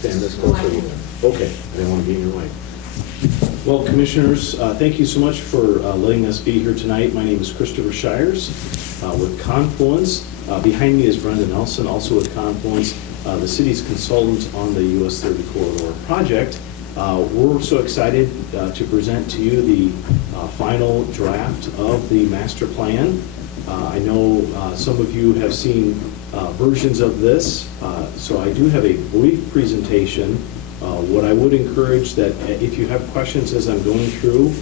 Stand this close. Okay, I didn't want to be in your way. Well, Commissioners, thank you so much for letting us be here tonight. My name is Christopher Shires with Confluence. Behind me is Brenda Nelson, also with Confluence, the city's consultant on the US 30 Corridor project. We're so excited to present to you the final draft of the master plan. I know some of you have seen versions of this, so I do have a brief presentation. What I would encourage that if you have questions as I'm going through,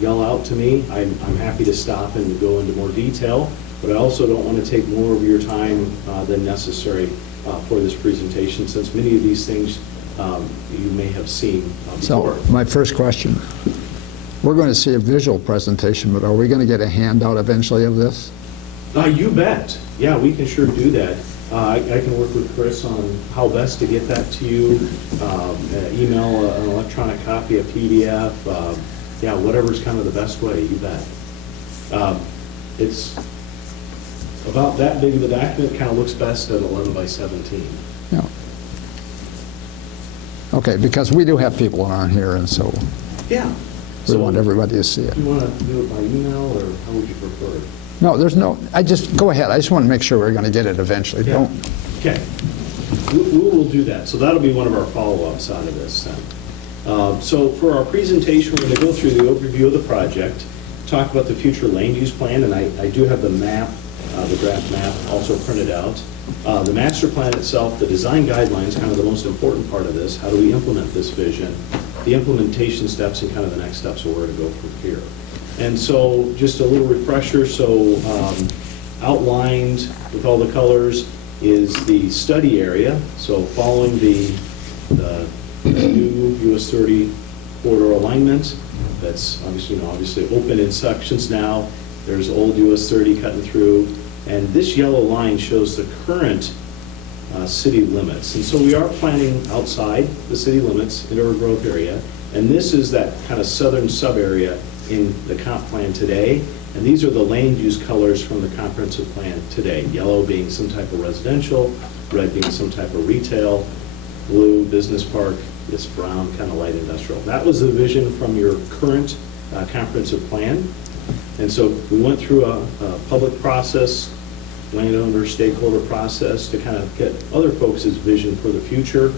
yell out to me. I'm happy to stop and go into more detail, but I also don't want to take more of your time than necessary for this presentation, since many of these things you may have seen before. So my first question, we're going to see a visual presentation, but are we going to get a handout eventually of this? You bet. Yeah, we can sure do that. I can work with Chris on how best to get that to you, email an electronic copy, a PDF, yeah, whatever's kind of the best way, you bet. It's about that big of a document, kind of looks best at 11 by 17. Yeah. Okay, because we do have people around here, and so Yeah. we want everybody to see it. You want to do it by email, or how would you prefer it? No, there's no, go ahead. I just want to make sure we're going to get it eventually. Yeah. Don't. Okay. We will do that. So that'll be one of our follow-ups out of this then. So for our presentation, we're going to go through the overview of the project, talk about the future land use plan, and I do have the map, the draft map also printed out. The master plan itself, the design guidelines, kind of the most important part of this. How do we implement this vision? The implementation steps and kind of the next steps of where to go from here. And so just a little refresher, so outlined with all the colors is the study area. So following the new US 30 corridor alignment, that's obviously open in sections now. There's old US 30 cutting through. And this yellow line shows the current city limits. And so we are planning outside the city limits into our growth area. And this is that kind of southern sub-area in the comp plan today, and these are the land use colors from the comprehensive plan today. Yellow being some type of residential, red being some type of retail, blue business park, this brown kind of light industrial. That was the vision from your current comprehensive plan. And so we went through a public process, landowner stakeholder process to kind of get other folks' vision for the future,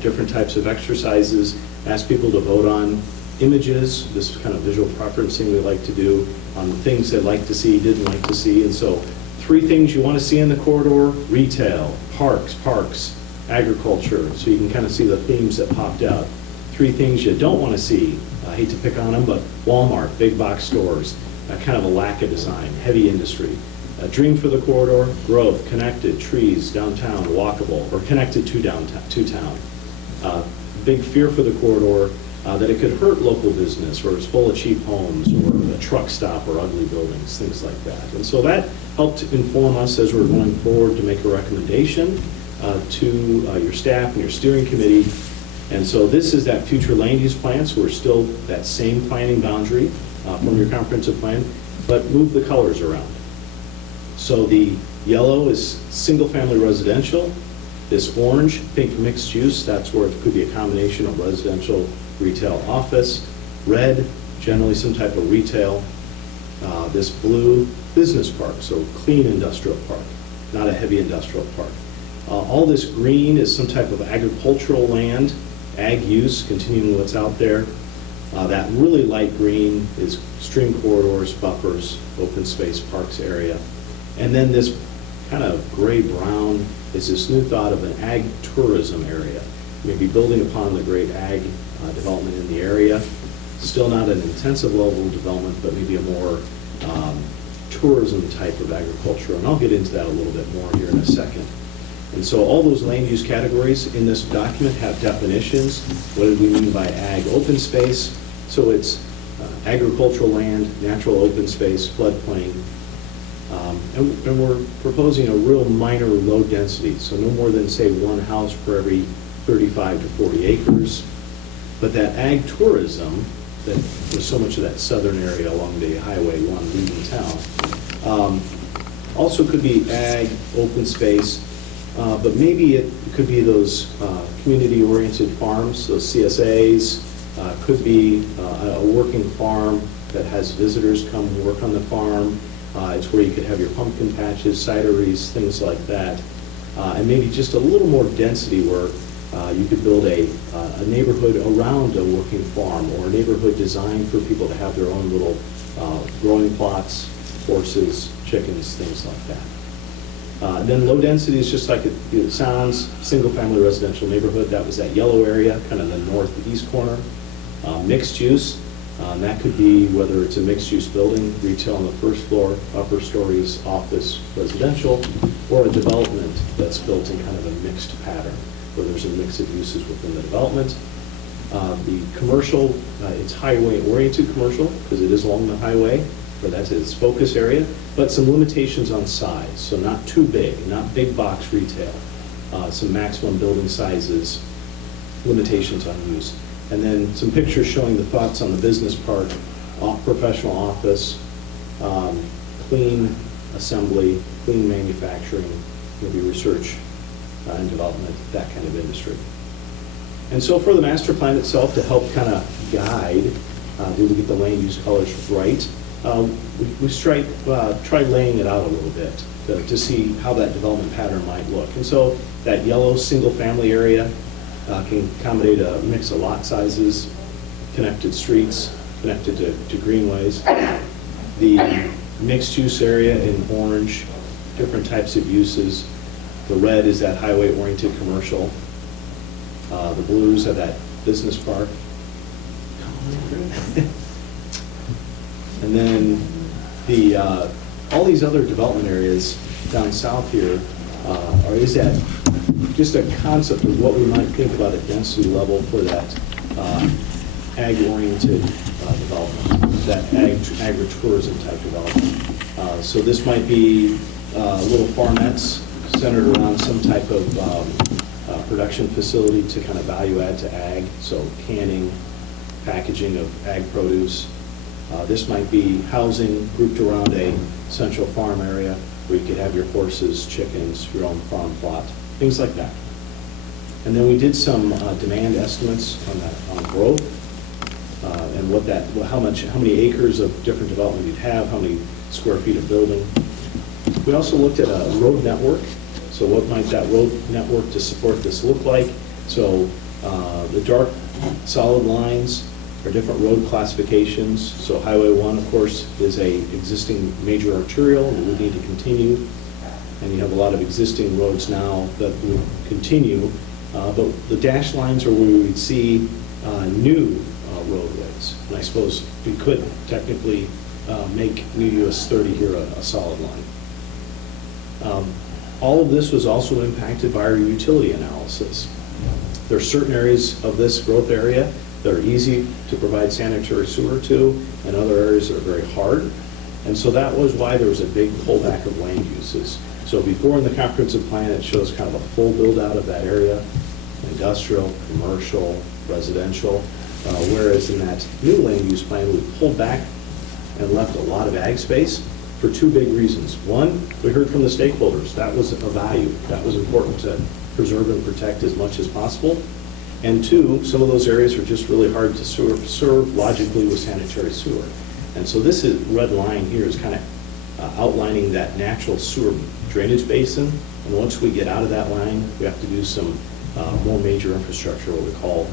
different types of exercises, ask people to vote on images, this kind of visual preferencing we like to do on things they'd like to see, didn't like to see. And so 3 things you want to see in the corridor: retail, parks, agriculture, so you can kind of see the themes that popped out. 3 things you don't want to see, I hate to pick on them, but Walmart, big box stores, kind of a lack of design, heavy industry. Dream for the corridor: growth, connected, trees, downtown, walkable, or connected to town. Big fear for the corridor, that it could hurt local business, or it's full of cheap homes, or a truck stop, or ugly buildings, things like that. And so that helped inform us as we're going forward to make a recommendation to your staff and your steering committee. And so this is that future land use plan, so we're still that same planning boundary from your comprehensive plan, but move the colors around. So the yellow is single-family residential. This orange, pink mixed use, that's where it could be a combination of residential, retail, office. Red, generally some type of retail. This blue, business park, so clean industrial park, not a heavy industrial park. All this green is some type of agricultural land, ag use, continuing what's out there. That really light green is stream corridors, buffers, open space, parks area. And then this kind of gray-brown is this new thought of an ag tourism area. Maybe building upon the great ag development in the area. Still not an intensive level of development, but maybe a more tourism type of agriculture. And I'll get into that a little bit more here in a second. And so all those land use categories in this document have definitions. What do we mean by ag open space? So it's agricultural land, natural open space, floodplain. And we're proposing a real minor low density, so no more than, say, 1 house per every 35 to 40 acres. But that ag tourism, that was so much of that southern area along the Highway 1 leaving town, also could be ag, open space, but maybe it could be those community-oriented farms, those CSAs, could be a working farm that has visitors come work on the farm. It's where you could have your pumpkin patches, cideries, things like that. And maybe just a little more density where you could build a neighborhood around a working farm, or a neighborhood designed for people to have their own little growing plots, horses, chickens, things like that. Then low density is just like it sounds, single-family residential neighborhood. That was that yellow area, kind of the northeast corner. Mixed use, that could be whether it's a mixed-use building, retail on the first floor, upper stories, office, residential, or a development that's built in kind of a mixed pattern, where there's a mix of uses within the development. The commercial, it's highway-oriented commercial, because it is along the highway, where that's its focus area, but some limitations on size, so not too big, not big box retail, some maximum building sizes, limitations on use. And then some pictures showing the thoughts on the business part, professional office, clean assembly, clean manufacturing, maybe research and development, that kind of industry. And so for the master plan itself, to help kind of guide, do we get the land use colors right, we tried laying it out a little bit to see how that development pattern might look. And so that yellow single-family area can accommodate a mix of lot sizes, connected streets, connected to greenways. The mixed-use area in orange, different types of uses. The red is that highway-oriented commercial. The blues are that business park. And then all these other development areas down south here is that just a concept of what we might think about a density level for that ag-oriented development, that agritourism type development. So this might be little farmettes centered around some type of production facility to kind of value add to ag, so canning, packaging of ag produce. This might be housing grouped around a central farm area where you could have your horses, chickens, your own farm plot, things like that. And then we did some demand estimates on growth and how many acres of different development you'd have, how many square feet of building. We also looked at a road network. So what might that road network to support this look like? So the dark solid lines are different road classifications. So Highway 1, of course, is a existing major arterial and would need to continue. And you have a lot of existing roads now that will continue. But the dashed lines are where we would see new roadways. And I suppose we could technically make New US 30 here a solid line. All of this was also impacted by our utility analysis. There are certain areas of this growth area that are easy to provide sanitary sewer to, and other areas that are very hard. And so that was why there was a big pullback of land uses. So before in the comprehensive plan, it shows kind of a full build out of that area, industrial, commercial, residential, whereas in that new land use plan, we pulled back and left a lot of ag space for two big reasons. One, we heard from the stakeholders, that was a value, that was important to preserve and protect as much as possible. And two, some of those areas are just really hard to serve logically with sanitary sewer. And so this red line here is kind of outlining that natural sewer drainage basin. And once we get out of that line, we have to do some more major infrastructure, what we call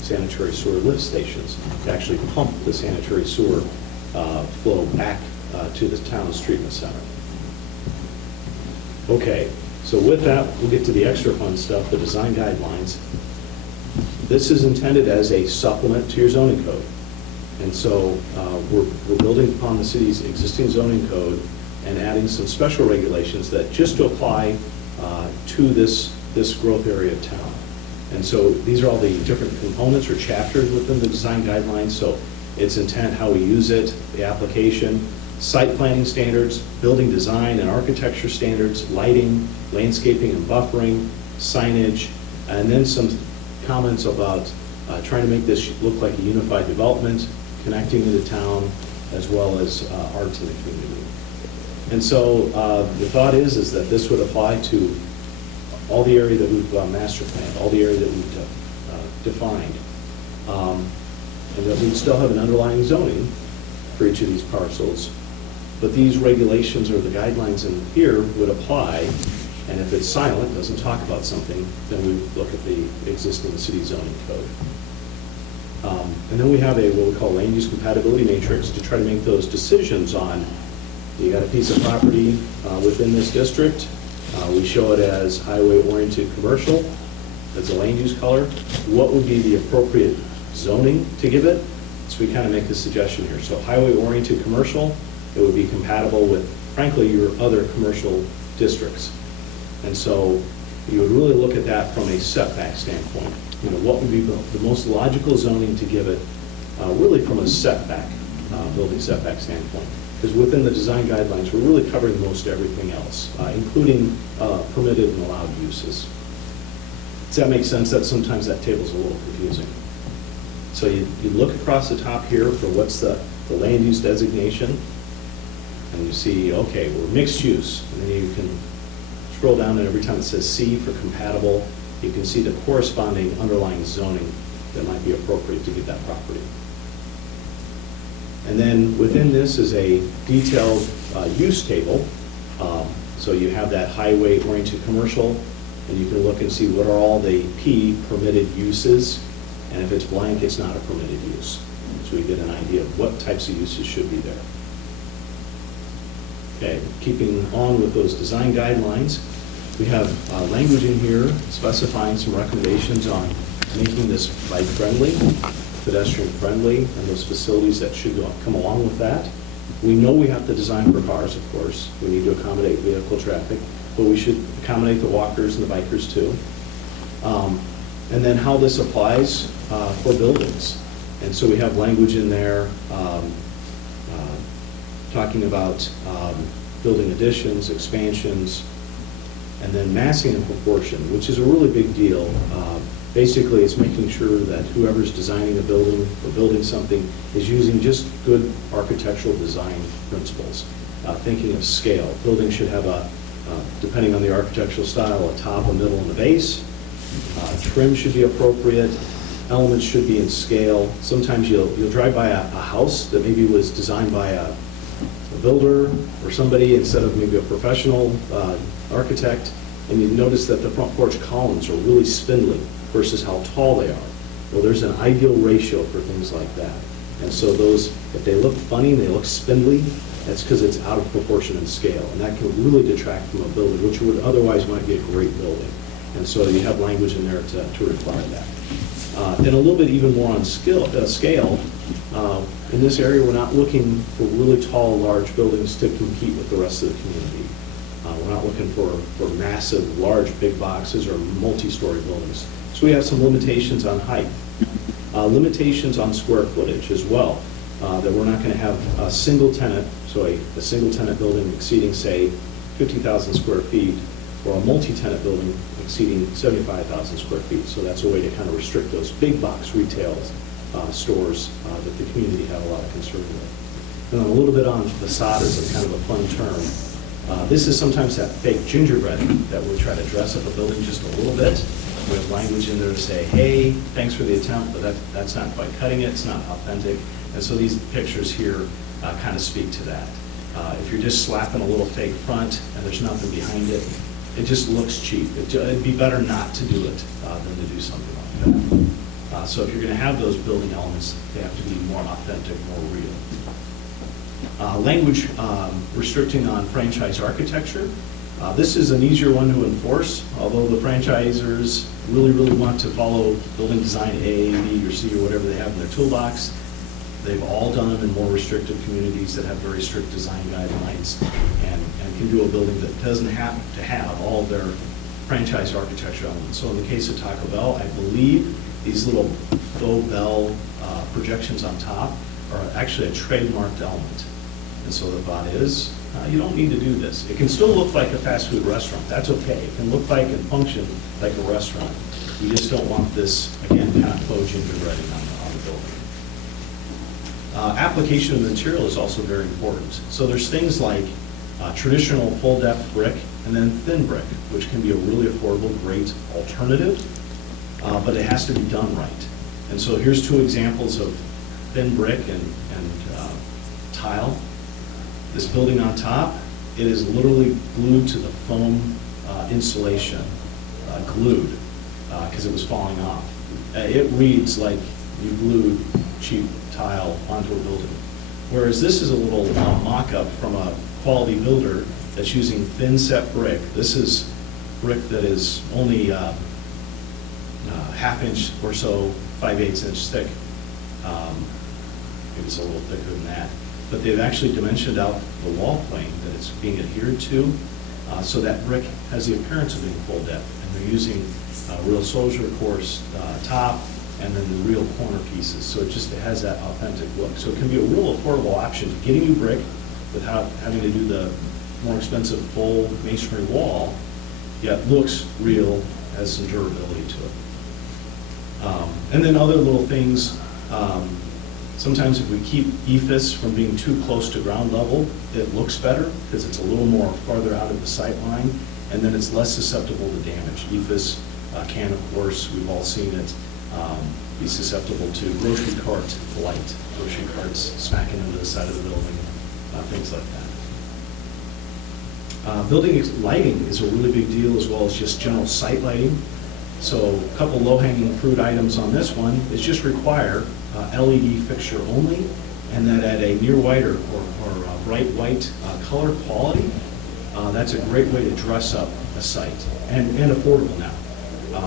sanitary sewer lift stations, to actually pump the sanitary sewer flow back to the town's treatment center. Okay, so with that, we'll get to the extra fun stuff, the design guidelines. This is intended as a supplement to your zoning code. And so we're building upon the city's existing zoning code and adding some special regulations that just to apply to this growth area of town. And so these are all the different components or chapters within the design guidelines. So its intent, how we use it, the application, site planning standards, building design and architecture standards, lighting, landscaping and buffering, signage, and then some comments about trying to make this look like a unified development, connecting to the town, as well as arts in the community. And so the thought is that this would apply to all the area that we've master planned, all the area that we've defined. And that we still have an underlying zoning for each of these parcels. But these regulations or the guidelines in here would apply, and if it's silent, doesn't talk about something, then we look at the existing city zoning code. And then we have what we call land use compatibility matrix to try to make those decisions on, you got a piece of property within this district, we show it as highway-oriented commercial, that's a land use color. What would be the appropriate zoning to give it? So we kind of make the suggestion here. So highway-oriented commercial, it would be compatible with, frankly, your other commercial districts. And so you would really look at that from a setback standpoint. You know, what would be the most logical zoning to give it, really from a setback, building setback standpoint. Because within the design guidelines, we're really covering most everything else, including permitted and allowed uses. Does that make sense? That sometimes that table's a little confusing. So you look across the top here for what's the land use designation, and you see, okay, we're mixed use, and then you can scroll down, and every time it says C for compatible, you can see the corresponding underlying zoning that might be appropriate to get that property. And then within this is a detailed use table. So you have that highway-oriented commercial, and you can look and see what are all the P permitted uses, and if it's blank, it's not a permitted use. So we get an idea of what types of uses should be there. Okay, keeping on with those design guidelines, we have language in here specifying some recommendations on making this bike-friendly, pedestrian-friendly, and those facilities that should come along with that. We know we have to design for cars, of course. We need to accommodate vehicle traffic, but we should accommodate the walkers and the bikers too. And then how this applies for buildings. And so we have language in there talking about building additions, expansions, and then massing and proportion, which is a really big deal. Basically, it's making sure that whoever's designing a building or building something is using just good architectural design principles. Thinking of scale. Buildings should have depending on the architectural style, a top, a middle, and a base. Trim should be appropriate. Elements should be in scale. Sometimes you'll drive by a house that maybe was designed by a builder or somebody instead of maybe a professional architect, and you notice that the front porch columns are really spindly versus how tall they are. Well, there's an ideal ratio for things like that. And so those, if they look funny and they look spindly, that's because it's out of proportion and scale, and that can really detract from a building, which would otherwise might be a great building. And so you have language in there to require that. And a little bit even more on scale. In this area, we're not looking for really tall, large buildings to compete with the rest of the community. We're not looking for massive, large, big boxes or multi-story buildings. So we have some limitations on height, limitations on square footage as well, that we're not going to have a single tenant, so a single tenant building exceeding, say, 50,000 square feet, or a multi-tenant building exceeding 75,000 square feet. So that's a way to kind of restrict those big box retail stores that the community had a lot of concern with. And then a little bit on facade is a kind of a fun term. This is sometimes that fake gingerbread that we try to dress up a building just a little bit. We have language in there to say, hey, thanks for the attempt, but that's not quite cutting it, it's not authentic. And so these pictures here kind of speak to that. If you're just slapping a little fake front and there's nothing behind it, it just looks cheap. It'd be better not to do it than to do something like that. So if you're going to have those building elements, they have to be more authentic, more real. Language restricting on franchise architecture. This is an easier one to enforce, although the franchisors really want to follow building design A, B, or C, or whatever they have in their toolbox. They've all done in more restrictive communities that have very strict design guidelines and can do a building that doesn't have to have all of their franchise architecture elements. So in the case of Taco Bell, I believe these little faux bell projections on top are actually a trademarked element. And so the thought is, you don't need to do this. It can still look like a fast food restaurant. That's okay. It can look like and function like a restaurant. You just don't want this, again, kind of faux gingerbreading on the building. Application of the material is also very important. So there's things like traditional full-depth brick, and then thin brick, which can be a really affordable, great alternative, but it has to be done right. And so here's two examples of thin brick and tile. This building on top, it is literally glued to the foam insulation, glued, because it was falling off. It reads like you glued cheap tile onto a building. Whereas this is a little mock-up from a quality builder that's using thin set brick. This is brick that is only half inch or so, 5/8 inch thick. Maybe it's a little thicker than that. But they've actually dimensioned out the wall plane that it's being adhered to, so that brick has the appearance of being full depth. And they're using real soldier course top, and then the real corner pieces. So it has that authentic look. So it can be a real affordable option to getting you brick without having to do the more expensive full masonry wall, yet looks real, has some durability to it. And then other little things, sometimes if we keep EFIS from being too close to ground level, it looks better because it's a little more farther out of the sight line, and then it's less susceptible to damage. EFIS can, of course, we've all seen it, be susceptible to grocery cart light, grocery carts smacking into the side of the building, things like that. Building lighting is a really big deal, as well as just general site lighting. So a couple low-hanging fruit items on this one is just require LED fixture only, and that at a near white or bright white color quality. That's a great way to dress up a site, and affordable now,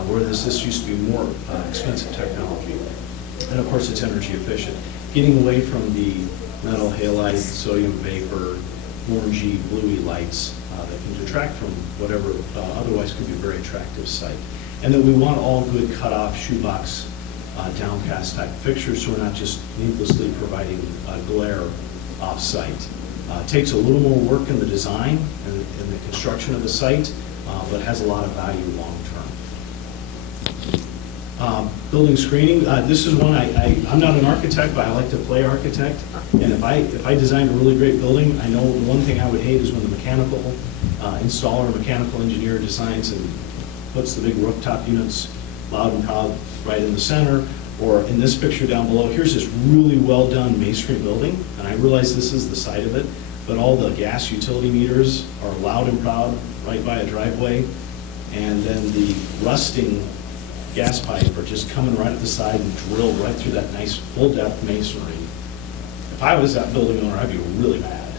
whereas this used to be more expensive technology. And of course, it's energy efficient. Getting away from the metal halide, sodium vapor, orangey, bluey lights that can detract from whatever otherwise could be a very attractive site. And then we want all good cut-off shoebox downcast type fixtures, so we're not just needlessly providing glare off-site. It takes a little more work in the design and in the construction of the site, but has a lot of value long-term. Building screening, this is one I'm not an architect, but I like to play architect. And if I design a really great building, I know the one thing I would hate is when the mechanical installer, mechanical engineer designs and puts the big rooftop units loud and proud right in the center, or in this picture down below, here's this really well-done masonry building, and I realize this is the side of it, but all the gas utility meters are loud and proud right by a driveway, and then the rusting gas pipe are just coming right at the side and drilled right through that nice full-depth masonry. If I was that building owner, I'd be really mad.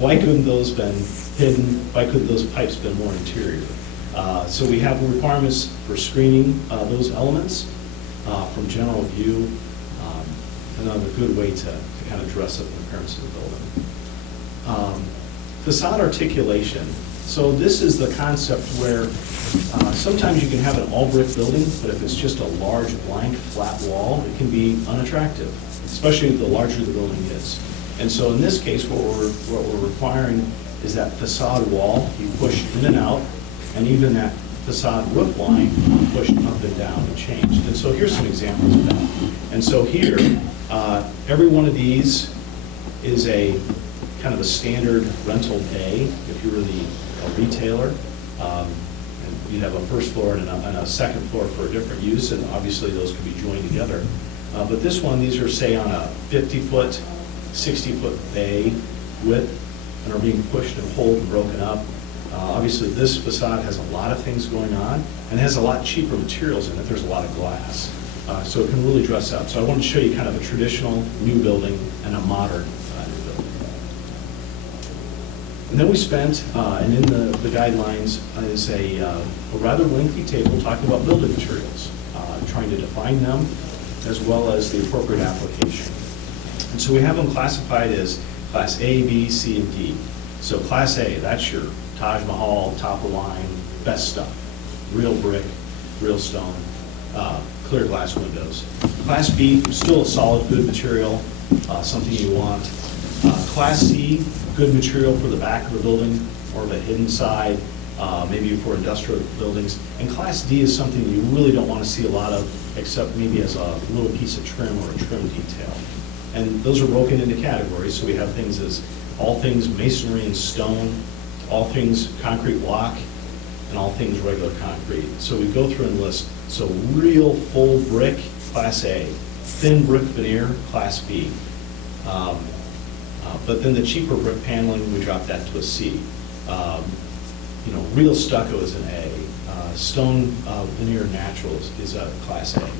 Why couldn't those been hidden? Why couldn't those pipes been more interior? So we have requirements for screening those elements from general view, another good way to kind of dress up the appearance of the building. Facade articulation. So this is the concept where sometimes you can have an all-brick building, but if it's just a large, blank, flat wall, it can be unattractive, especially the larger the building is. And so in this case, what we're requiring is that facade wall be pushed in and out, and even that facade roof line pushed up and down and changed. And so here's some examples of that. And so here, every one of these is a kind of a standard rental bay if you're a retailer. And you'd have a first floor and a second floor for a different use, and obviously those could be joined together. But this one, these are, say, on a 50-foot, 60-foot bay width, and are being pushed and pulled and broken up. Obviously, this facade has a lot of things going on, and has a lot cheaper materials in it. There's a lot of glass, so it can really dress up. So I wanted to show you kind of a traditional new building and a modern new building. And then we spent, and in the guidelines is a rather lengthy table talking about building materials, trying to define them, as well as the appropriate application. And so we have them classified as Class A, B, C, and D. So Class A, that's your Taj Mahal, top of line, best stuff. Real brick, real stone, clear glass windows. Class B, still a solid, good material, something you want. Class C, good material for the back of the building, or the hidden side, maybe for industrial buildings. And Class D is something you really don't want to see a lot of, except maybe as a little piece of trim or a trim detail. And those are broken into categories, so we have things as all things masonry and stone, all things concrete block, and all things regular concrete. So we go through and list, so real full brick, Class A, thin brick veneer, Class B. But then the cheaper brick paneling, we drop that to a C. Real stucco is an A. Stone veneer naturals is a Class A.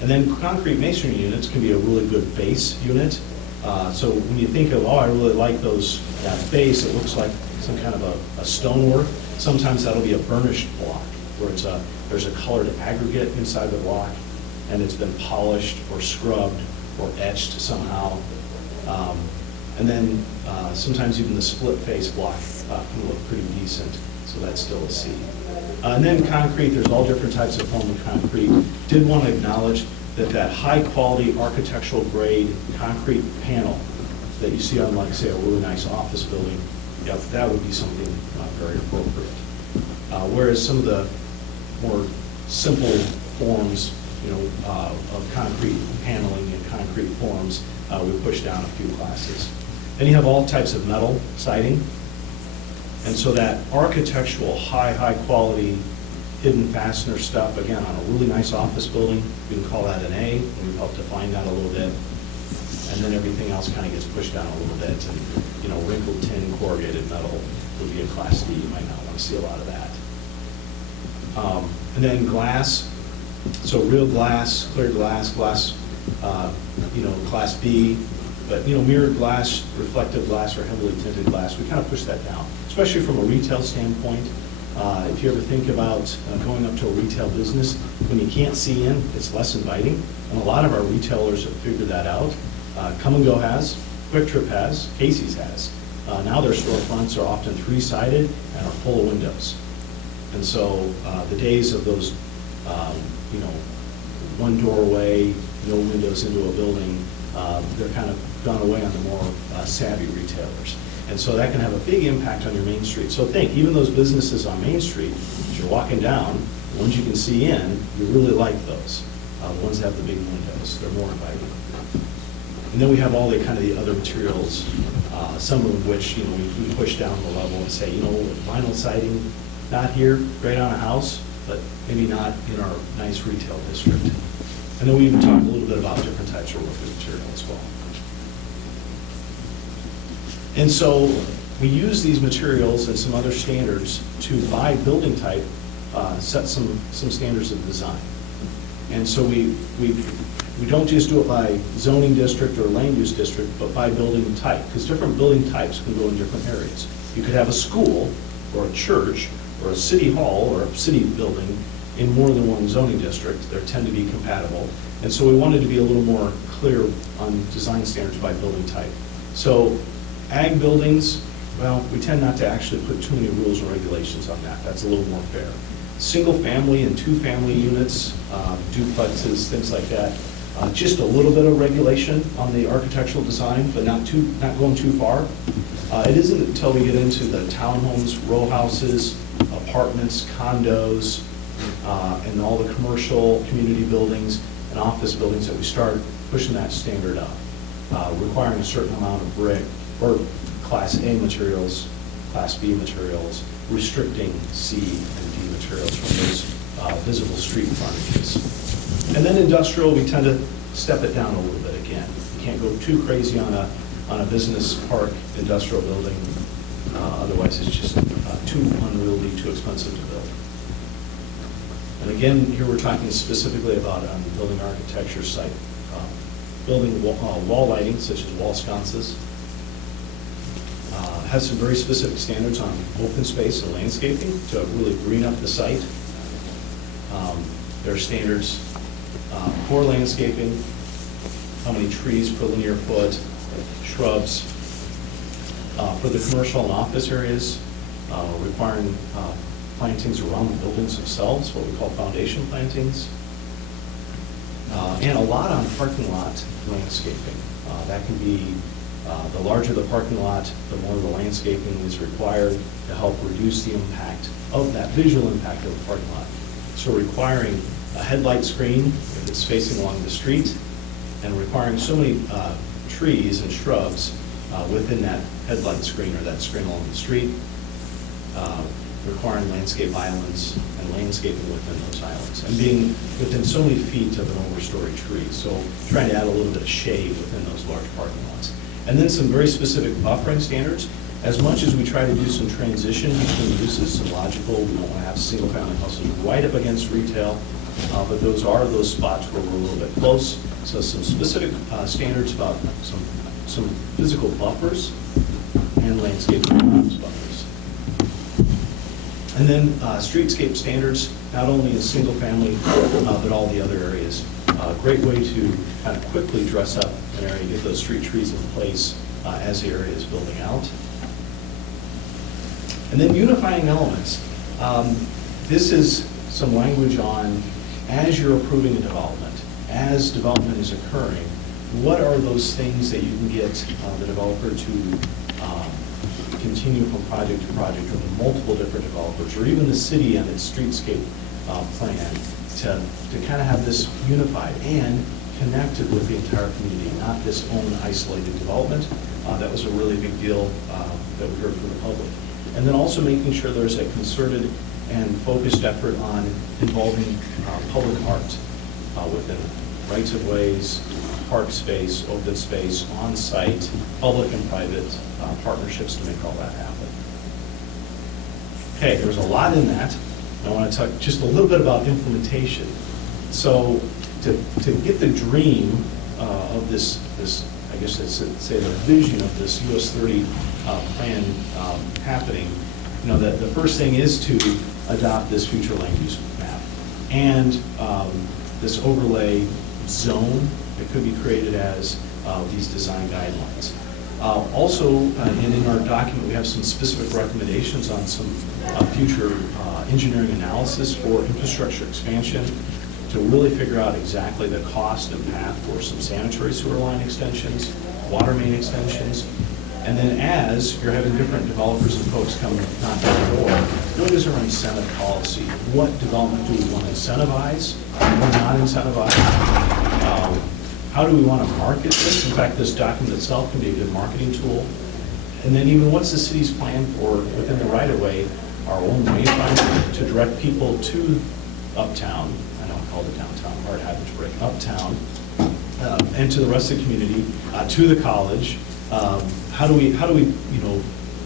And then concrete masonry units can be a really good base unit. So when you think of, I really like that base, it looks like some kind of a stonework. Sometimes that'll be a burnished block, where there's a colored aggregate inside the block, and it's been polished or scrubbed or etched somehow. And then sometimes even the split face block can look pretty decent, so that's still a C. And then concrete, there's all different types of foam and concrete. Did want to acknowledge that high quality architectural grade concrete panel that you see on, like, say, a really nice office building, that would be something very appropriate. Whereas some of the more simple forms, of concrete paneling and concrete forms, we push down a few classes. Then you have all types of metal siding. And so that architectural, high quality, hidden fastener stuff, again, on a really nice office building, we can call that an A, and we've helped define that a little bit. And then everything else kind of gets pushed down a little bit. And, wrinkled tin corrugated metal would be a Class D. You might not want to see a lot of that. And then glass, so real glass, clear glass, Class B, but, mirrored glass, reflective glass, or heavily tinted glass, we kind of push that down, especially from a retail standpoint. If you ever think about going up to a retail business, when you can't see in, it's less inviting. And a lot of our retailers have figured that out. Come and Go has, Quick Trip has, Casey's has. Now their storefronts are often three-sided and are full of windows. And so the days of those, one doorway, no windows into a building, they're kind of gone away on the more savvy retailers. And so that can have a big impact on your Main Street. So think, even those businesses on Main Street, as you're walking down, the ones you can see in, you really like those. The ones that have the big windows, they're more inviting. And then we have all the kind of the other materials, some of which, we push down the level and say, vinyl siding, not here, great on a house, but maybe not in our nice retail district. And then we even talk a little bit about different types of roofing material as well. And so we use these materials and some other standards to, by building type, set some standards of design. And so we don't just do it by zoning district or land use district, but by building type, because different building types can go in different areas. You could have a school or a church or a city hall or a city building in more than one zoning district. They tend to be compatible. And so we wanted to be a little more clear on design standards by building type. So ag buildings, well, we tend not to actually put too many rules and regulations on that. That's a little more fair. Single family and two family units, duplexes, things like that. Just a little bit of regulation on the architectural design, but not going too far. It isn't until we get into the townhomes, row houses, apartments, condos, and all the commercial community buildings and office buildings that we start pushing that standard up, requiring a certain amount of brick or Class A materials, Class B materials, restricting C and D materials from those visible street frontages. And then industrial, we tend to step it down a little bit again. You can't go too crazy on a business park industrial building. Otherwise, it's just too unwieldy, too expensive to build. And again, here we're talking specifically about building architecture site. Building wall lighting, such as wall sconces. Has some very specific standards on open space and landscaping to really green up the site. There are standards for landscaping, how many trees per linear foot, shrubs. For the commercial and office areas, requiring plantings around the buildings themselves, what we call foundation plantings. And a lot on parking lot landscaping. That can be, the larger the parking lot, the more the landscaping is required to help reduce the impact of that visual impact of the parking lot. So requiring a headlight screen if it's facing along the street, and requiring so many trees and shrubs within that headlight screen or that screen along the street, requiring landscape islands and landscaping within those islands, and being within so many feet of an overstory tree. So trying to add a little bit of shade within those large parking lots. And then some very specific buffering standards. As much as we try to do some transition between uses, some logical, we don't want to have single-family houses right up against retail, but those are those spots where we're a little bit close. So some specific standards about some physical buffers and landscape buffers. And then streetscape standards, not only in single-family, but all the other areas. Great way to kind of quickly dress up an area, get those street trees in place as the area is building out. And then unifying elements. This is some language on, as you're approving a development, as development is occurring, what are those things that you can get the developer to continue from project to project, or multiple different developers, or even the city and its streetscape plan to kind of have this unified and connected with the entire community, not this own isolated development. That was a really big deal that we heard from the public. And then also making sure there's a concerted and focused effort on involving public art within rights-of-ways, park space, open space, on-site, public and private partnerships to make all that happen. Okay, there's a lot in that. I want to talk just a little bit about implementation. So to get the dream of this, I guess I'd say the vision of this US 30 plan happening, the first thing is to adopt this future land use map and this overlay zone that could be created as these design guidelines. Also, and in our document, we have some specific recommendations on some future engineering analysis for infrastructure expansion to really figure out exactly the cost and path for some sanitary sewer line extensions, water main extensions. And then as you're having different developers and folks come knock on the door, what is our incentive policy? What development do we want to incentivize or not incentivize? How do we want to market this? In fact, this document itself can be a good marketing tool. And then even what's the city's plan for, within the right-of-way, our own wayfinding to direct people to uptown, I know I called it downtown, hard habit to break, uptown, and to the rest of the community, to the college. How do we,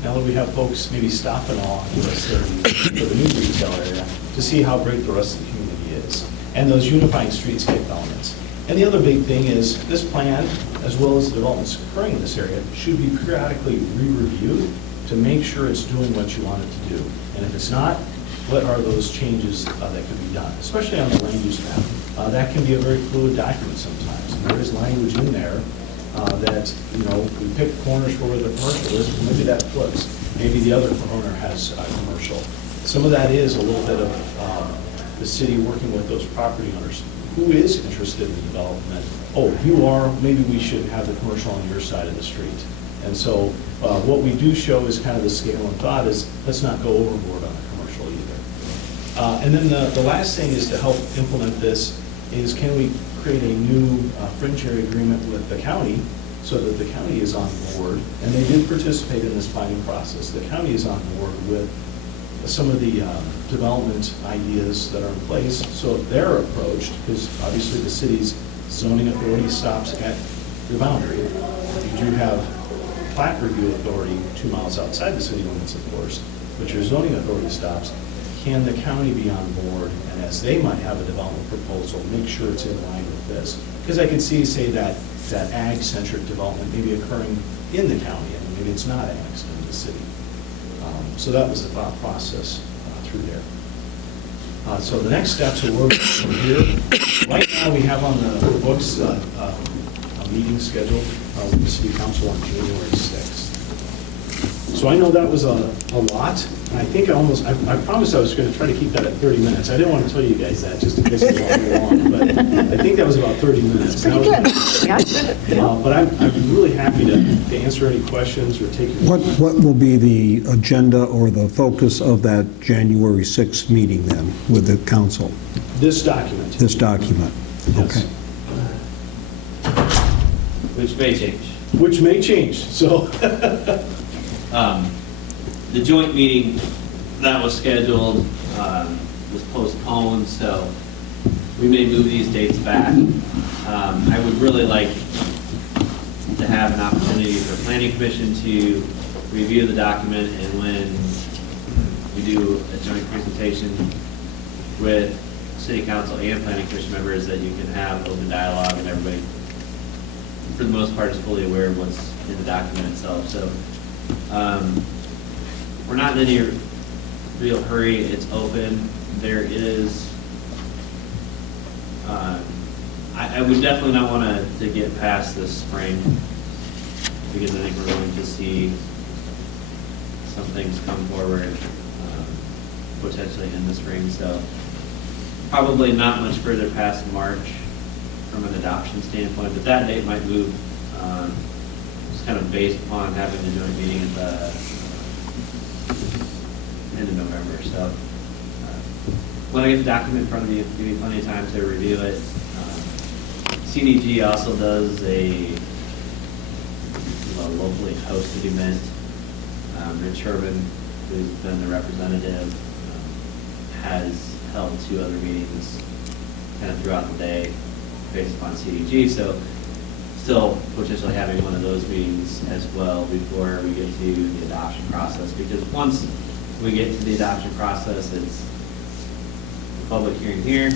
now that we have folks maybe stopping all on US 30 for the new retail area, to see how great the rest of the community is, and those unifying streetscape elements. And the other big thing is this plan, as well as the developments occurring in this area, should be periodically re-reviewed to make sure it's doing what you want it to do. And if it's not, what are those changes that could be done, especially on the land use map? That can be a very fluid document sometimes. And there is language in there that, we pick corners for where the commercial is, maybe that flips. Maybe the other corner has a commercial. Some of that is a little bit of the city working with those property owners. Who is interested in development? Oh, you are, maybe we should have the commercial on your side of the street. And so what we do show is kind of the scale and thought is, let's not go overboard on the commercial either. And then the last thing is to help implement this is, can we create a new fringe area agreement with the county so that the county is on board, and they did participate in this planning process. The county is on board with some of the development ideas that are in place. So if they're approached, because obviously the city's zoning authority stops at your boundary. You do have plat review authority 2 miles outside the city limits, of course, but your zoning authority stops. Can the county be on board, and as they might have a development proposal, make sure it's in line with this? Because I could see, say, that ag-centric development maybe occurring in the county, and maybe it's not annexed into the city. So that was the thought process through there. So the next steps are we're here. Right now, we have on the books a meeting scheduled with the City Council on January 6th. So I know that was a lot, and I think I promised I was going to try to keep that at 30 minutes. I didn't want to tell you guys that, just in case it was long, but I think that was about 30 minutes. Pretty good. Yeah. But I'm really happy to answer any questions or take your... What will be the agenda or the focus of that January 6th meeting then with the council? This document. This document? Yes. Okay. Which may change. which may change, so. The joint meeting that was scheduled was postponed, so we may move these dates back. I would really like to have an opportunity for Planning Commission to review the document, and when we do a joint presentation with City Council and Planning Commission members, that you can have open dialogue and everybody, for the most part, is fully aware of what's in the document itself. So we're not in any real hurry. It's open. There is, I would definitely not want to get past this spring, because I think we're going to see some things come forward potentially in the spring. So probably not much further past March from an adoption standpoint, but that date might move, just kind of based upon having the joint meeting at the end of November. So when I get the document in front of you, give me plenty of time to review it. CDG also does a locally hosted event. Rich Herman, who's been the representative, has held 2 other meetings kind of throughout the day based upon CDG. So still potentially having one of those meetings as well before we get to the adoption process, because once we get to the adoption process, it's a public hearing here,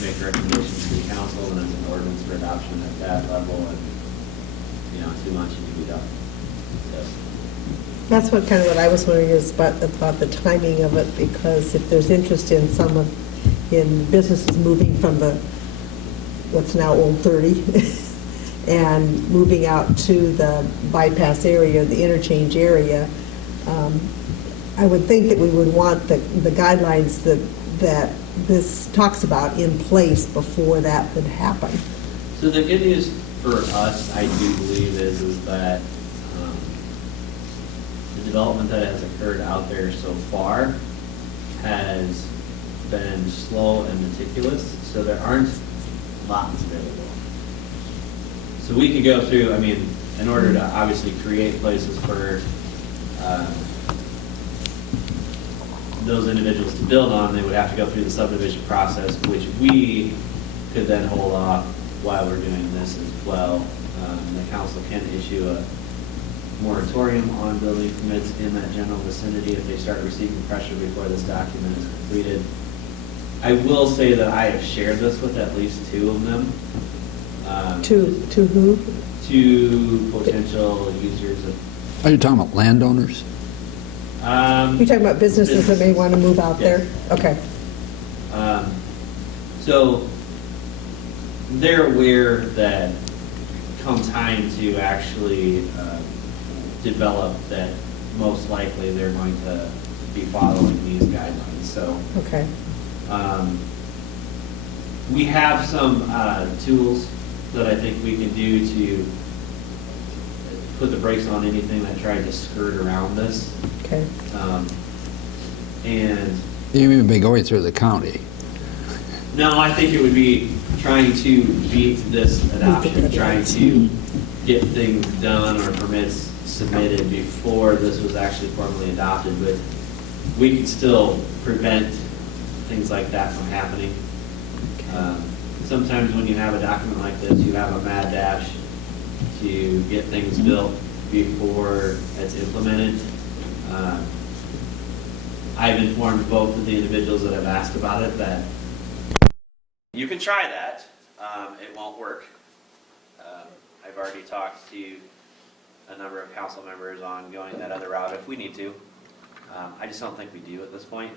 make recommendations to the council, and then it's an ordinance for adoption at that level, and 2 months you can be done. So, That's what I was wondering is about the timing of it, because if there's interest in in businesses moving from what's now Old 30 and moving out to the bypass area, the interchange area, I would think that we would want the guidelines that this talks about in place before that would happen. So the good news for us, I do believe, is that the development that has occurred out there so far has been slow and meticulous, so there aren't lots available. So we could go through, in order to obviously create places for those individuals to build on, they would have to go through the subdivision process, which we could then hold off while we're doing this as well. The council can issue a moratorium on building permits in that general vicinity if they start receiving pressure before this document is completed. I will say that I have shared this with at least 2 of them. To who? 2 potential users of. Are you talking about landowners? You're talking about businesses that may want to move out there? Okay. So they're aware that come time to actually develop, that most likely they're going to be following these guidelines. So Okay. we have some tools that I think we can do to put the brakes on anything that tried to skirt around this. Okay. And You even be going through the county. no, I think it would be trying to beat this adoption, trying to get things done or permits submitted before this was actually formally adopted, but we could still prevent things like that from happening. Sometimes when you have a document like this, you have a mad dash to get things built before it's implemented. I've informed both of the individuals that have asked about it that you can try that. It won't work. I've already talked to a number of council members on going that other route if we need to. I just don't think we do at this point.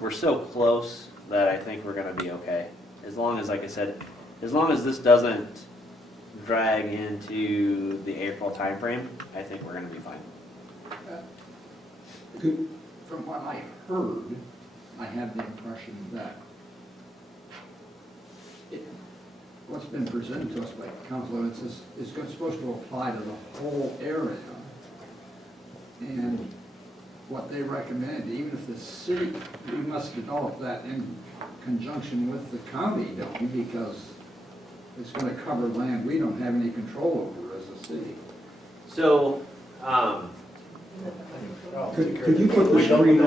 We're so close that I think we're going to be okay. As long as, like I said, as long as this doesn't drag into the April timeframe, I think we're going to be fine. From what I heard, I have the impression that what's been presented to us by Confluence is supposed to apply to the whole area. And what they recommend, even if the city, we must develop that in conjunction with the county, don't we? Because it's gonna cover land we don't have any control over as a city. So, Could you put the screen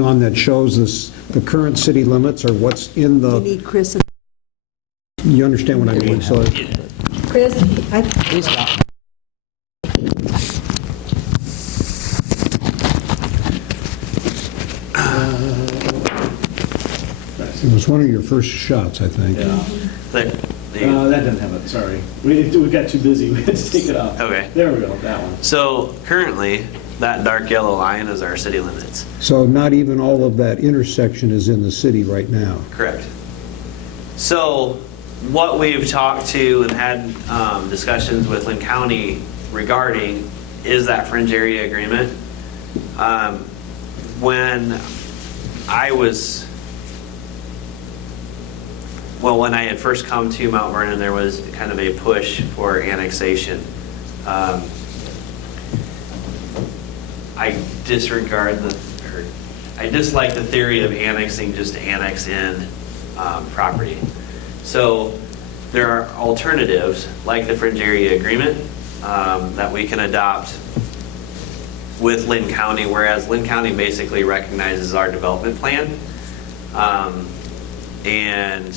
on that shows us the current city limits or what's in You the, need Chris, you understand what I mean? So Chris, He's got it was one of your first shots, I think. That didn't have it, sorry. We got too busy, we had to take it off. Okay. There we go, that one. so currently, that dark yellow line is our city limits. So not even all of that intersection is in the city right now. Correct. So what we've talked to and had discussions with Lynn County regarding is that fringe area agreement. When when I had first come to Mount Vernon, there was kind of a push for annexation. I dislike the theory of annexing just to annex in property. So there are alternatives like the fringe area agreement that we can adopt with Lynn County, whereas Lynn County basically recognizes our development plan. And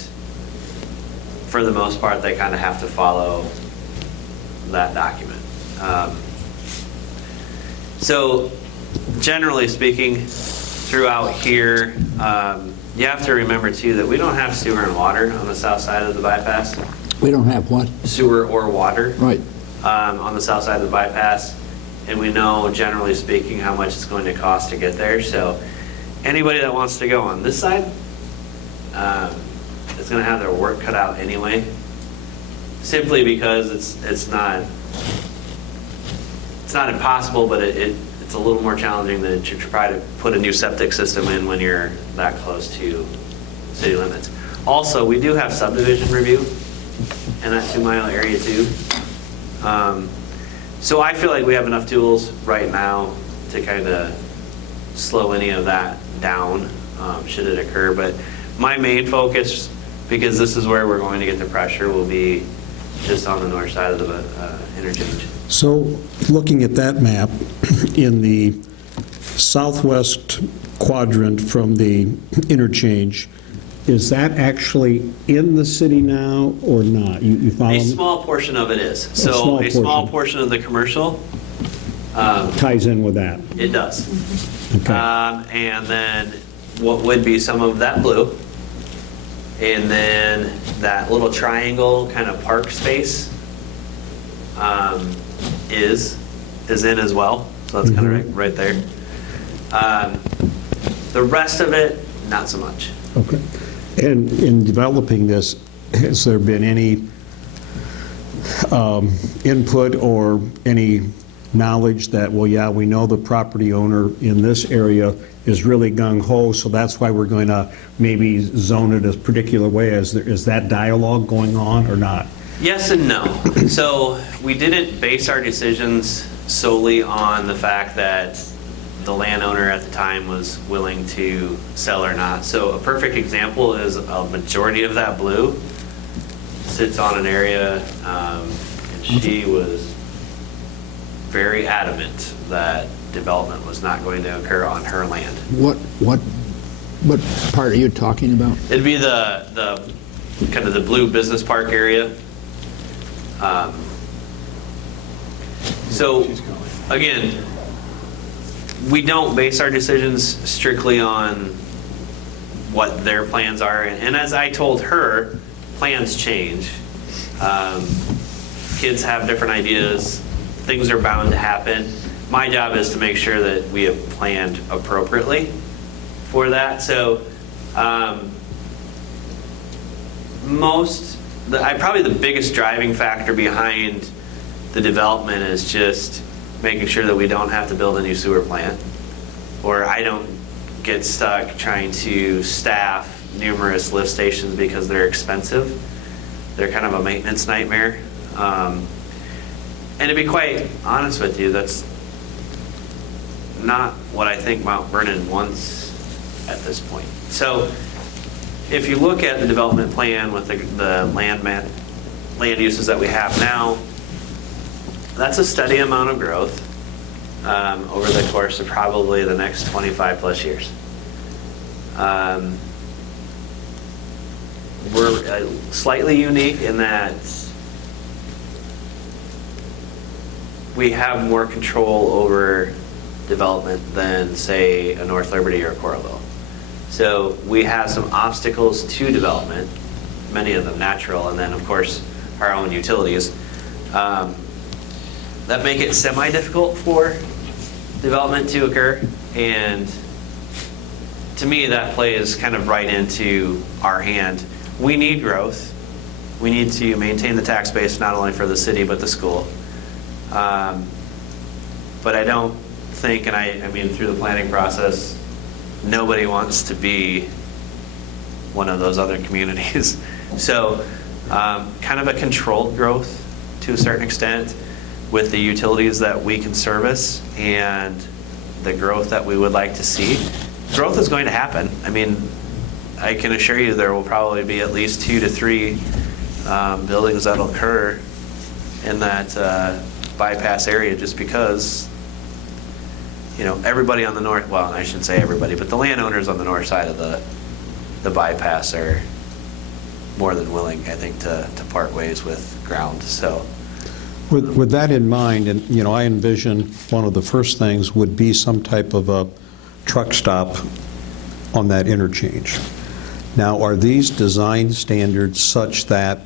for the most part, they kind of have to follow that document. So generally speaking, throughout here, you have to remember too that we don't have sewer and water on the south side of the bypass. We don't have what? Sewer or water. Right. On the south side of the bypass. And we know, generally speaking, how much it's going to cost to get there. So anybody that wants to go on this side is going to have their work cut out anyway, simply because it's not impossible, but it's a little more challenging than to try to put a new septic system in when you're that close to city limits. Also, we do have subdivision review in that 2-mile area too. So I feel like we have enough tools right now to kind of slow any of that down should it occur. But my main focus, because this is where we're going to get the pressure, will be just on the north side of the interchange. So looking at that map, in the southwest quadrant from the interchange, is that actually in the city now or not? You follow A me? small portion of it is. So small a small portion. portion of the commercial, Ties in with that. it does. Okay. And then what would be some of that blue, and then that little triangle kind of park space is in as well. So that's kind of right there. The rest of it, not so much. Okay. And in developing this, has there been any input or any knowledge that, well, yeah, we know the property owner in this area is really gung-ho, so that's why we're going to maybe zone it a particular way? Is that dialogue going on or not? Yes and no. So we didn't base our decisions solely on the fact that the landowner at the time was willing to sell or not. So a perfect example is a majority of that blue sits on an area, and she was very adamant that development was not going to occur on her land. What part are you talking about? It'd be the kind of the blue business park area. So again, we don't base our decisions strictly on what their plans are. And as I told her, plans change. Kids have different ideas. Things are bound to happen. My job is to make sure that we have planned appropriately for that. So probably the biggest driving factor behind the development is just making sure that we don't have to build a new sewer plant, or I don't get stuck trying to staff numerous lift stations because they're expensive. They're kind of a maintenance nightmare. And to be quite honest with you, that's not what I think Mount Vernon wants at this point. So if you look at the development plan with the land uses that we have now, that's a steady amount of growth over the course of probably the next 25 plus years. We're slightly unique in that we have more control over development than, say, a North Liberty or a Coralville. So we have some obstacles to development, many of them natural, and then, of course, our own utilities, that make it semi-difficult for development to occur. And to me, that plays kind of right into our hand. We need growth. We need to maintain the tax base, not only for the city, but the school. But I don't think, and I mean, through the planning process, nobody wants to be one of those other communities. So kind of a controlled growth to a certain extent with the utilities that we can service and the growth that we would like to see. Growth is going to happen. I mean, I can assure you there will probably be at least 2 to 3 buildings that'll occur in that bypass area, just because, you know, everybody on the north, well, I shouldn't say everybody, but the landowners on the north side of the bypass are more than willing, I think, to part ways with ground. So With that in mind, and, you know, I envision one of the first things would be some type of a truck stop on that interchange. Now, are these design standards such that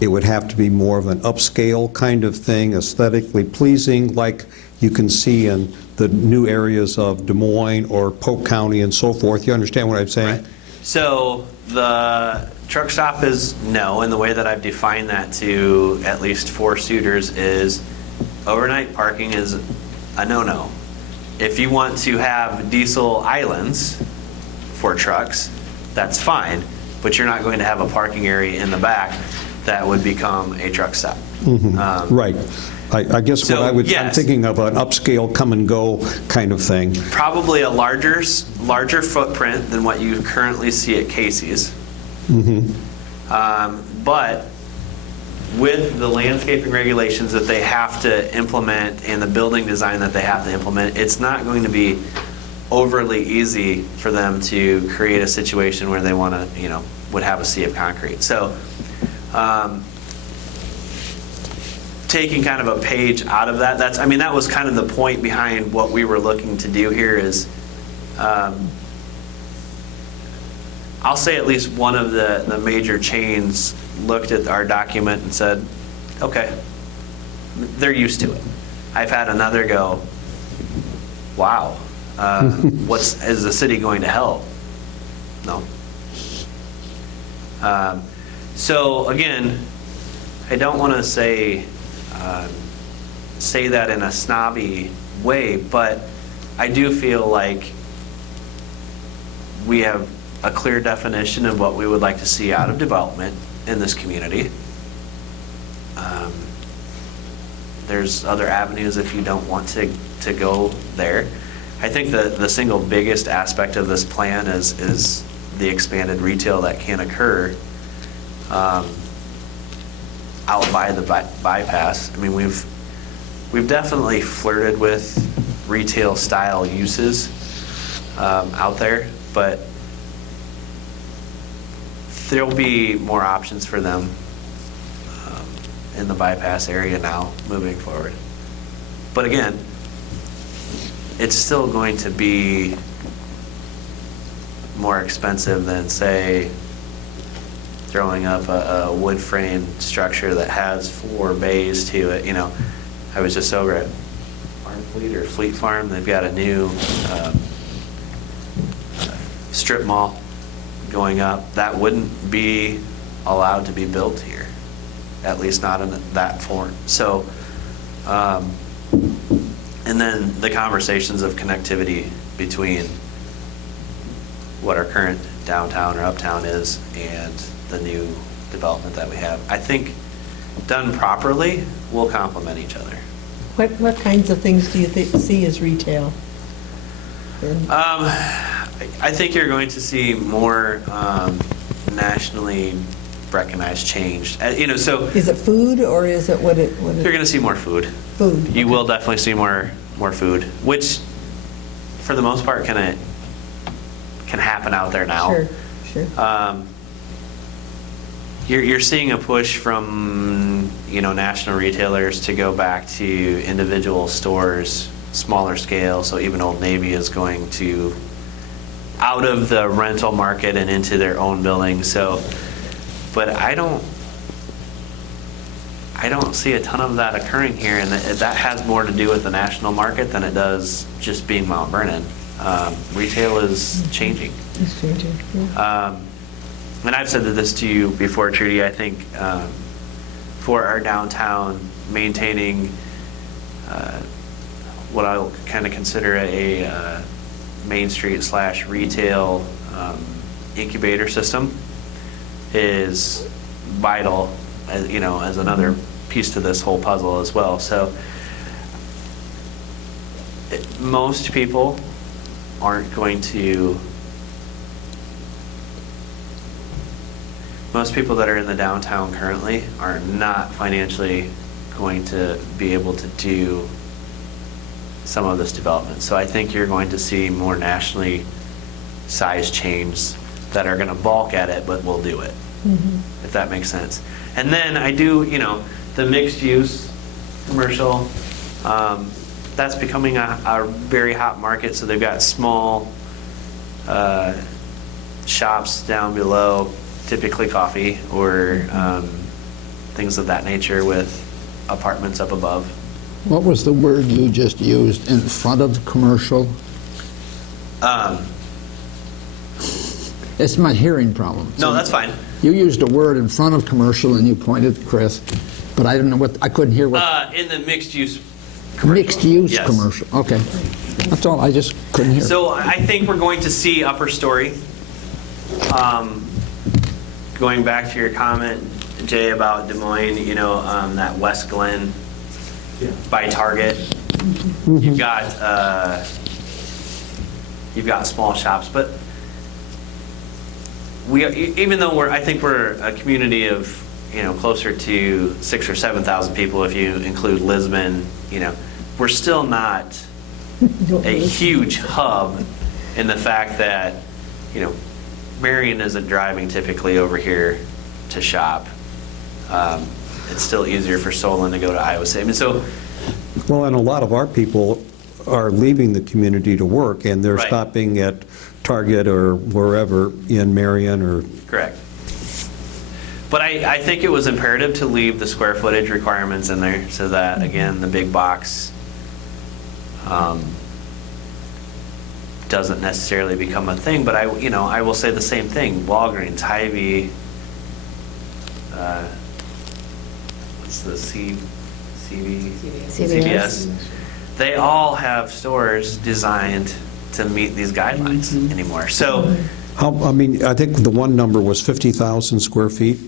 it would have to be more of an upscale kind of thing, aesthetically pleasing, like you can see in the new areas of Des Moines or Polk County and so forth? You understand what I'm saying? right. So the truck stop is no, and the way that I've defined that to at least 4 suitors is overnight parking is a no-no. If you want to have diesel islands for trucks, that's fine, but you're not going to have a parking area in the back that would become a truck stop. Right. I guess So, I'm yes. thinking of an upscale come-and-go kind of thing. Probably a larger footprint than what you currently see at Casey's. But with the landscaping regulations that they have to implement and the building design that they have to implement, it's not going to be overly easy for them to create a situation where they want to, you know, would have a sea of concrete. So taking kind of a page out of that, I mean, that was kind of the point behind what we were looking to do here is, I'll say at least one of the major chains looked at our document and said, okay, they're used to it. I've had another go, wow, is the city going to help? No. So again, I don't want to say that in a snobby way, but I do feel like we have a clear definition of what we would like to see out of development in this community. There's other avenues if you don't want to go there. I think the single biggest aspect of this plan is the expanded retail that can occur out by the bypass. I mean, we've definitely flirted with retail style uses out there, but there'll be more options for them in the bypass area now moving forward. But again, it's still going to be more expensive than, say, throwing up a wood frame structure that has 4 bays to it. You know, I was just over at Farm Fleet or Fleet Farm. They've got a new strip mall going up. That wouldn't be allowed to be built here, at least not in that form. So, and then the conversations of connectivity between what our current downtown or uptown is and the new development that we have, I think done properly will complement each other. What kinds of things do you see as retail? I think you're going to see more nationally recognized change. You know, so Is it food or is it what you're going to see more food. food? You will definitely see more food, which for the most part can happen out there now. Sure, sure. You're seeing a push from, you know, national retailers to go back to individual stores, smaller scale. So even Old Navy is going to out of the rental market and into their own building. So, but I don't see a ton of that occurring here, and that has more to do with the national market than it does just being Mount Vernon. Retail is changing. It's changing, yeah. And I've said this to you before, Trudy, I think for our downtown, maintaining what I'll kind of consider a Main Street / retail incubator system is vital, as, you know, as another piece to this whole puzzle as well. So most people aren't going to, most people that are in the downtown currently are not financially going to be able to do some of this development. So I think you're going to see more nationally sized chains that are going to balk at it, but will do it, if that makes sense. And then I do, you know, the mixed use commercial, that's becoming a very hot market. So they've got small shops down below, typically coffee or things of that nature, with apartments up above. What was the word you just used, in front of commercial? It's my hearing problem. No, that's fine. You used a word in front of commercial and you pointed, Chris, but I didn't know what, I couldn't hear what. In the mixed use commercial. Mixed use Yes. commercial, okay. That's all, I just couldn't hear. So I think we're going to see upper story. Going back to your comment, Jay, about Des Moines, you know, that West Glen by Target. You've got small shops, but even though I think we're a community of, you know, closer to 6,000 or 7,000 people if you include Lisbon, you know, we're still not a huge hub in the fact that, you know, Marion isn't driving typically over here to shop. It's still easier for Solon to go to Iowa City. I mean, so, Well, and a lot of our people are leaving the community to work, and they're Right. stopping at Target or wherever in Marion or... correct. But I think it was imperative to leave the square footage requirements in there so that, again, the big box doesn't necessarily become a thing. But I will say the same thing. Walgreens, Hy-Vee, what's the CVS. They all have stores designed to meet these guidelines anymore. So, I mean, I think the one number was 50,000 square feet.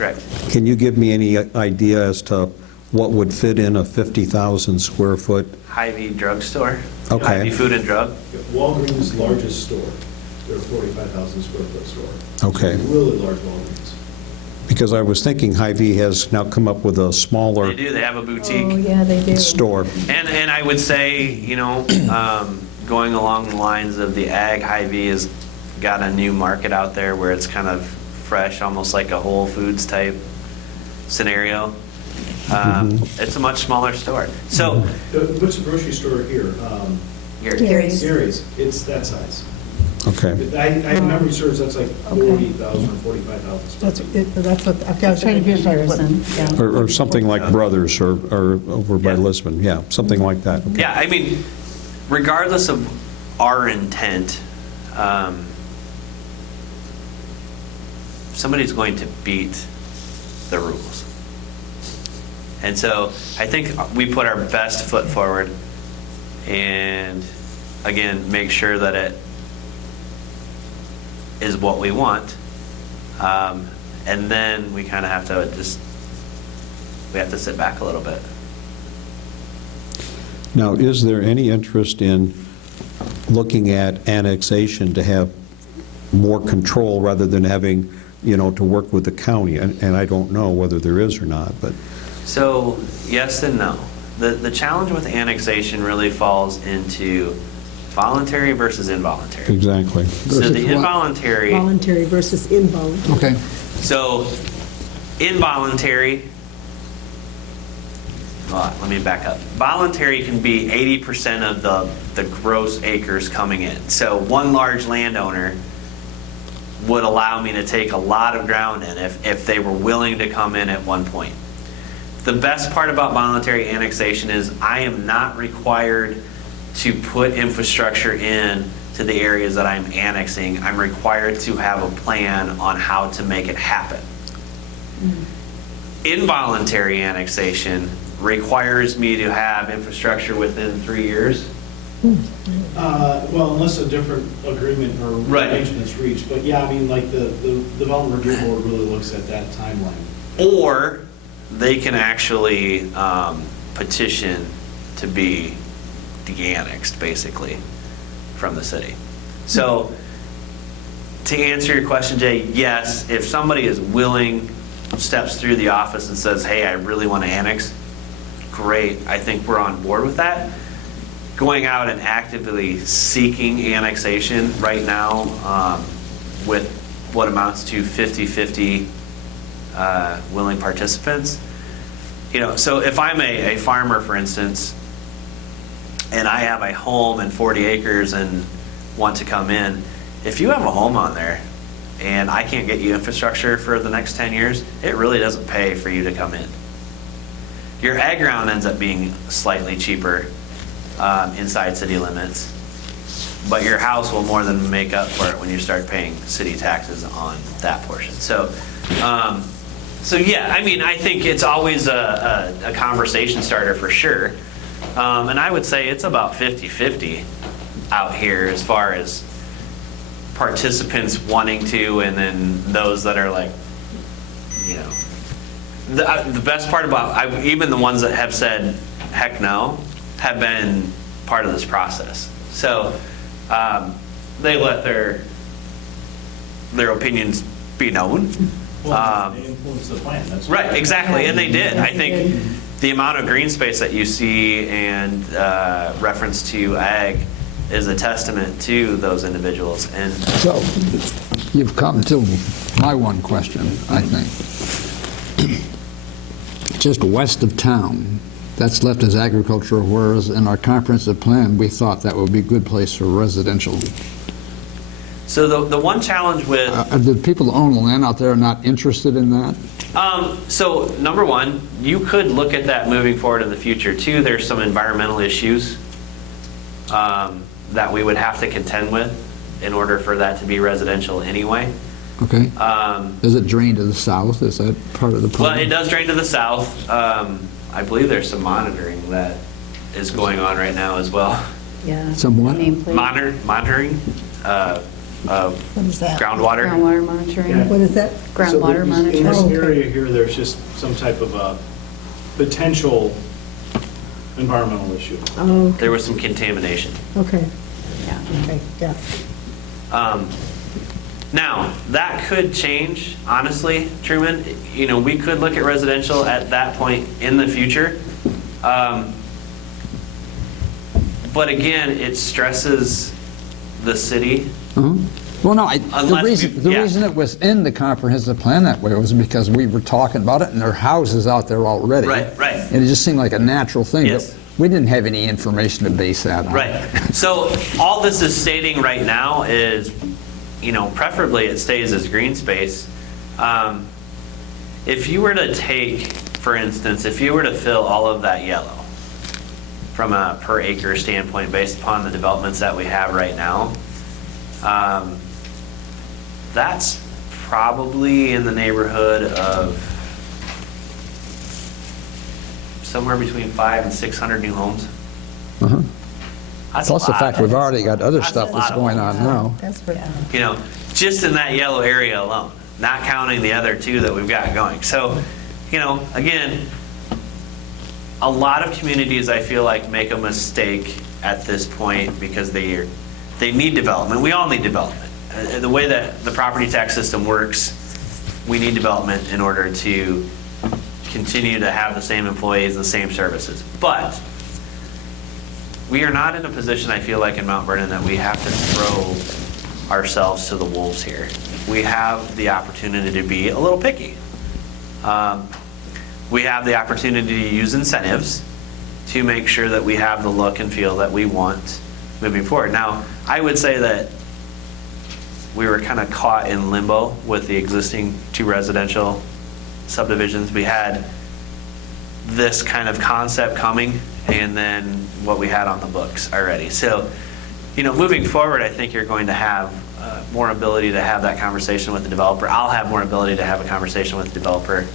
correct. Can you give me any idea as to what would fit in a 50,000 square foot? Hy-Vee drugstore. Okay. Hy-Vee food and drug. Walgreens' largest store, they're a 45,000 square foot store. Okay. Really large Walgreens. Because I was thinking Hy-Vee has now come up with a smaller They do. They have a boutique. Oh, yeah, they do. store. And I would say, you know, going along the lines of the ag, Hy-Vee has got a new market out there where it's kind of fresh, almost like a Whole Foods type scenario. It's a much smaller store. So, What's the grocery store here? Gary's. Gary's, it's that size. Okay. I remember serves, that's like Okay. 40,000 or 45,000 square feet. That's what, okay, I was trying to hear what. Or something like Brothers or over by Yeah. Lisbon, yeah, something like that. Okay. yeah, I mean, regardless of our intent, somebody's going to beat the rules. And so I think we put our best foot forward and, again, make sure that it is what we want. And then we kind of have to we have to sit back a little bit. Now, is there any interest in looking at annexation to have more control rather than having to work with the county, and I don't know whether there is or not, but. So, yes and no. The challenge with annexation really falls into voluntary versus involuntary. Exactly. So Versus the what? involuntary, Voluntary versus involuntary. Okay. so involuntary, let me back up. Voluntary can be 80% of the gross acres coming in. So one large landowner would allow me to take a lot of ground in if they were willing to come in at one point. The best part about voluntary annexation is I am not required to put infrastructure in to the areas that I'm annexing. I'm required to have a plan on how to make it happen. Involuntary annexation requires me to have infrastructure within 3 years. Well, unless a different agreement or Right. arrangement's reached, but yeah, I mean, like the Development Review Board really looks at that timeline. Or they can actually petition to be de-annexed, basically, from the city. So, to answer your question, Jay, yes, if somebody is willing, steps through the office and says, hey, I really want to annex, great, I think we're on board with that. Going out and actively seeking annexation right now with what amounts to 50-50 willing participants. So if I'm a farmer, for instance, and I have a home and 40 acres and want to come in, if you have a home on there and I can't get you infrastructure for the next 10 years, it really doesn't pay for you to come in. Your ag ground ends up being slightly cheaper inside city limits, but your house will more than make up for it when you start paying city taxes on that portion. So yeah, I mean, I think it's always a conversation starter for sure. And I would say it's about 50-50 out here as far as participants wanting to, and then those that are like, the best part about, even the ones that have said heck no, have been part of this process. So they let their opinions be known. Well, they influence the plan, that's Right, exactly, and they did. I think the amount of green space that you see and reference to ag is a testament to those individuals. And So, you've come to my one question, I think. Just west of town, that's left as agricultural, whereas in our comprehensive plan, we thought that would be a good place for residential. so the one challenge with The people that own the land out there are not interested in that? so number one, you could look at that moving forward in the future too. There's some environmental issues that we would have to contend with in order for that to be residential anyway. Okay. Does it drain to the south? Is that part of the Well, problem? it does drain to the south. I believe there's some monitoring that is going on right now as well. Yeah. Somewhat? Nameplate. Monitoring of What is that? groundwater. Groundwater monitoring. Yeah. What is that? Groundwater In monitoring. this Okay. area here, there's just some type of a potential environmental issue. Oh, okay. There was some contamination. Okay, Yeah. okay, yeah. Now, that could change, honestly, Truman. We could look at residential at that point in the future. But again, it stresses the city. Uh-huh. Well, no, the Unless reason it was in the comprehensive plan that way was because we were talking about it, and there are houses out there already. Right. And it just seemed like a natural thing. but Yes. We didn't have any information to base that on. Right. So all this is stating right now is, preferably it stays as green space. If you were to take, for instance, if you were to fill all of that yellow from a per acre standpoint based upon the developments that we have right now, that's probably in the neighborhood of somewhere between 500 and 600 new homes. Uh-huh. That's a Plus the lot. fact we've already got other That's a stuff that's lot of going homes. on now. That's what, Just in that yellow area alone, not counting the other two that we've got going. So, again, a lot of communities I feel like make a mistake at this point because they need development. We all need development. The way that the property tax system works, we need development in order to continue to have the same employees, the same services. But we are not in a position, I feel like, in Mount Vernon that we have to throw ourselves to the wolves here. We have the opportunity to be a little picky. We have the opportunity to use incentives to make sure that we have the look and feel that we want moving forward. Now, I would say that we were kind of caught in limbo with the existing 2 residential subdivisions. We had this kind of concept coming, and then what we had on the books already. So, moving forward, I think you're going to have more ability to have that conversation with the developer. I'll have more ability to have a conversation with the developer.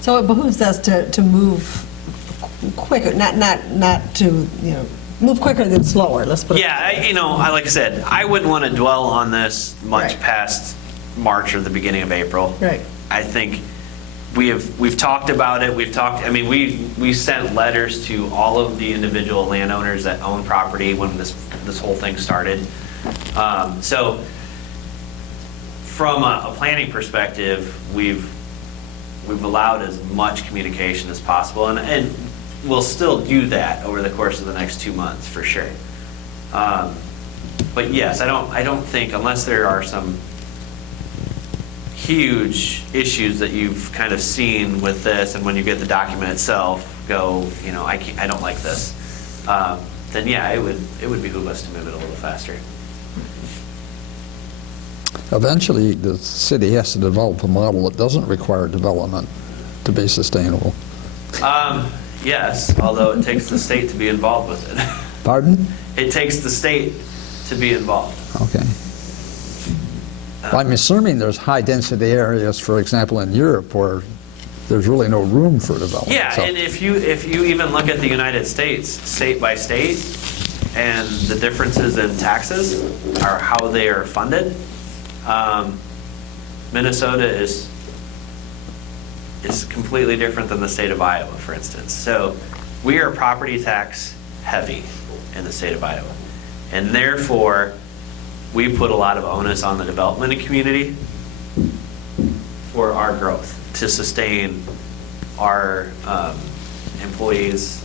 So it behooves us to move quicker, not to, move quicker than slower, let's put it. Yeah, like I said, I wouldn't want to dwell on this much Right. past March or the beginning of April. Right. I think we've talked about it. We sent letters to all of the individual landowners that own property when this whole thing started. So from a planning perspective, we've allowed as much communication as possible, and we'll still do that over the course of the next 2 months for sure. But yes, I don't think, unless there are some huge issues that you've kind of seen with this, and when you get the document itself, go, I don't like this, then yeah, it would behoove us to move it a little faster. Eventually, the city has to develop a model that doesn't require development to be sustainable. Yes, although it takes the state to be involved with it. Pardon? It takes the state to be involved. Okay. I'm assuming there's high-density areas, for example, in Europe, where there's really no room for development. Yeah, So- and if you even look at the United States, state by state, and the differences in taxes are how they are funded, Minnesota is completely different than the state of Iowa, for instance. So we are property tax heavy in the state of Iowa, and therefore we put a lot of onus on the development community for our growth to sustain our employees,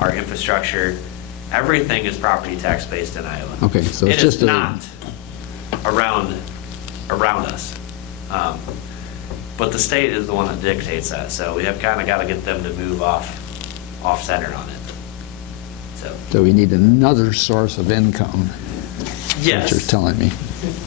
our infrastructure. Everything is property tax based in Iowa. Okay, so it's It just is a- not around us. But the state is the one that dictates that, so we have kind of got to get them to move off center on it. So we need another source of income, Yes. what you're telling me.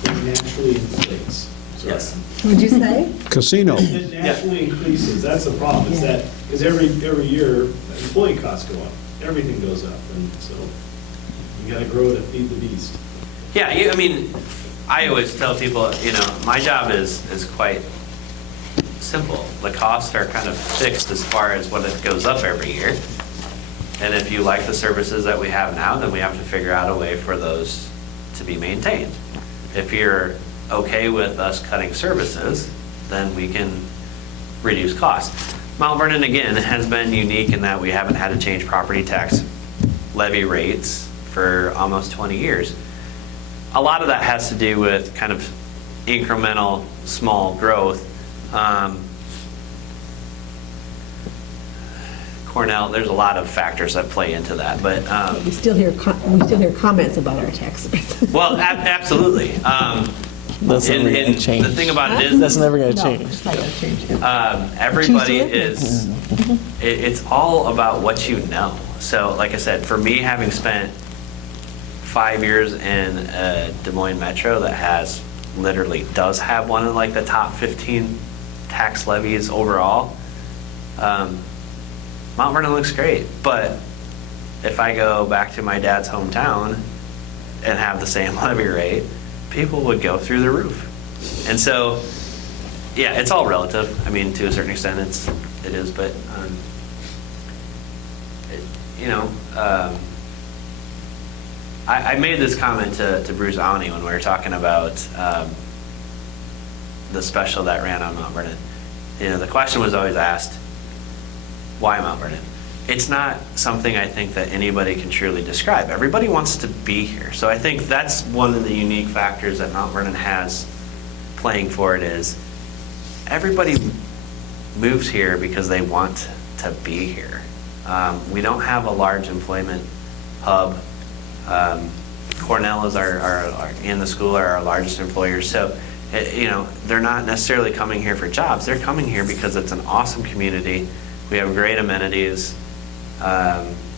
It naturally inflates. Sorry. Yes. Would you say? Casino. It naturally increases, that's the problem, is that, because every year, employee costs go up, everything goes up, and so you gotta grow to feed the beast. Yeah, I always tell people, my job is quite simple. The costs are kind of fixed as far as what it goes up every year. And if you like the services that we have now, then we have to figure out a way for those to be maintained. If you're okay with us cutting services, then we can reduce costs. Mount Vernon, again, has been unique in that we haven't had to change property tax levy rates for almost 20 years. A lot of that has to do with kind of incremental, small growth. Cornell, there's a lot of factors that play into that, but We still hear comments about our tax rates. well, absolutely. That's never And gonna change. the thing about it That's is, never gonna No, change. it's not gonna change. everybody Choose to live it's all about what you know. So, like I said, for me, having spent 5 years in Des Moines Metro that does have one of like the top 15 tax levies overall, Mount Vernon looks great. But if I go back to my dad's hometown and have the same levy rate, people would go through the roof. And so, yeah, it's all relative. To a certain extent, it is, but I made this comment to Bruce Awney when we were talking about the special that ran on Mount Vernon. The question was always asked, why Mount Vernon? it's not something I think that anybody can truly describe. Everybody wants to be here. So I think that's one of the unique factors that Mount Vernon has playing for it is everybody moves here because they want to be here. We don't have a large employment hub. Cornell is and the school are our largest employers. So, they're not necessarily coming here for jobs. They're coming here because it's an awesome community. We have great amenities.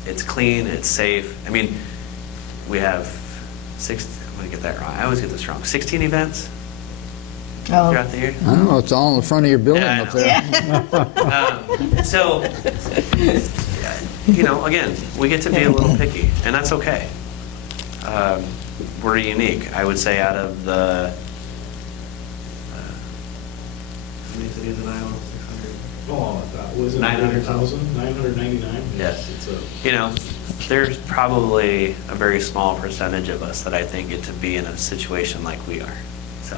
It's clean, it's safe. I mean, we have I'm going to get that wrong. I always get this wrong. 16 events throughout the year? I don't know, it's all in the front of your building Yeah, I up there. So, again, we get to be a little picky, and that's okay. We're unique, I would say, out of the, how many cities in Iowa? 600? Oh, was it 900,000? 999? Yes. It's There's probably a very small percentage of us that I think get to be in a situation like we are, so.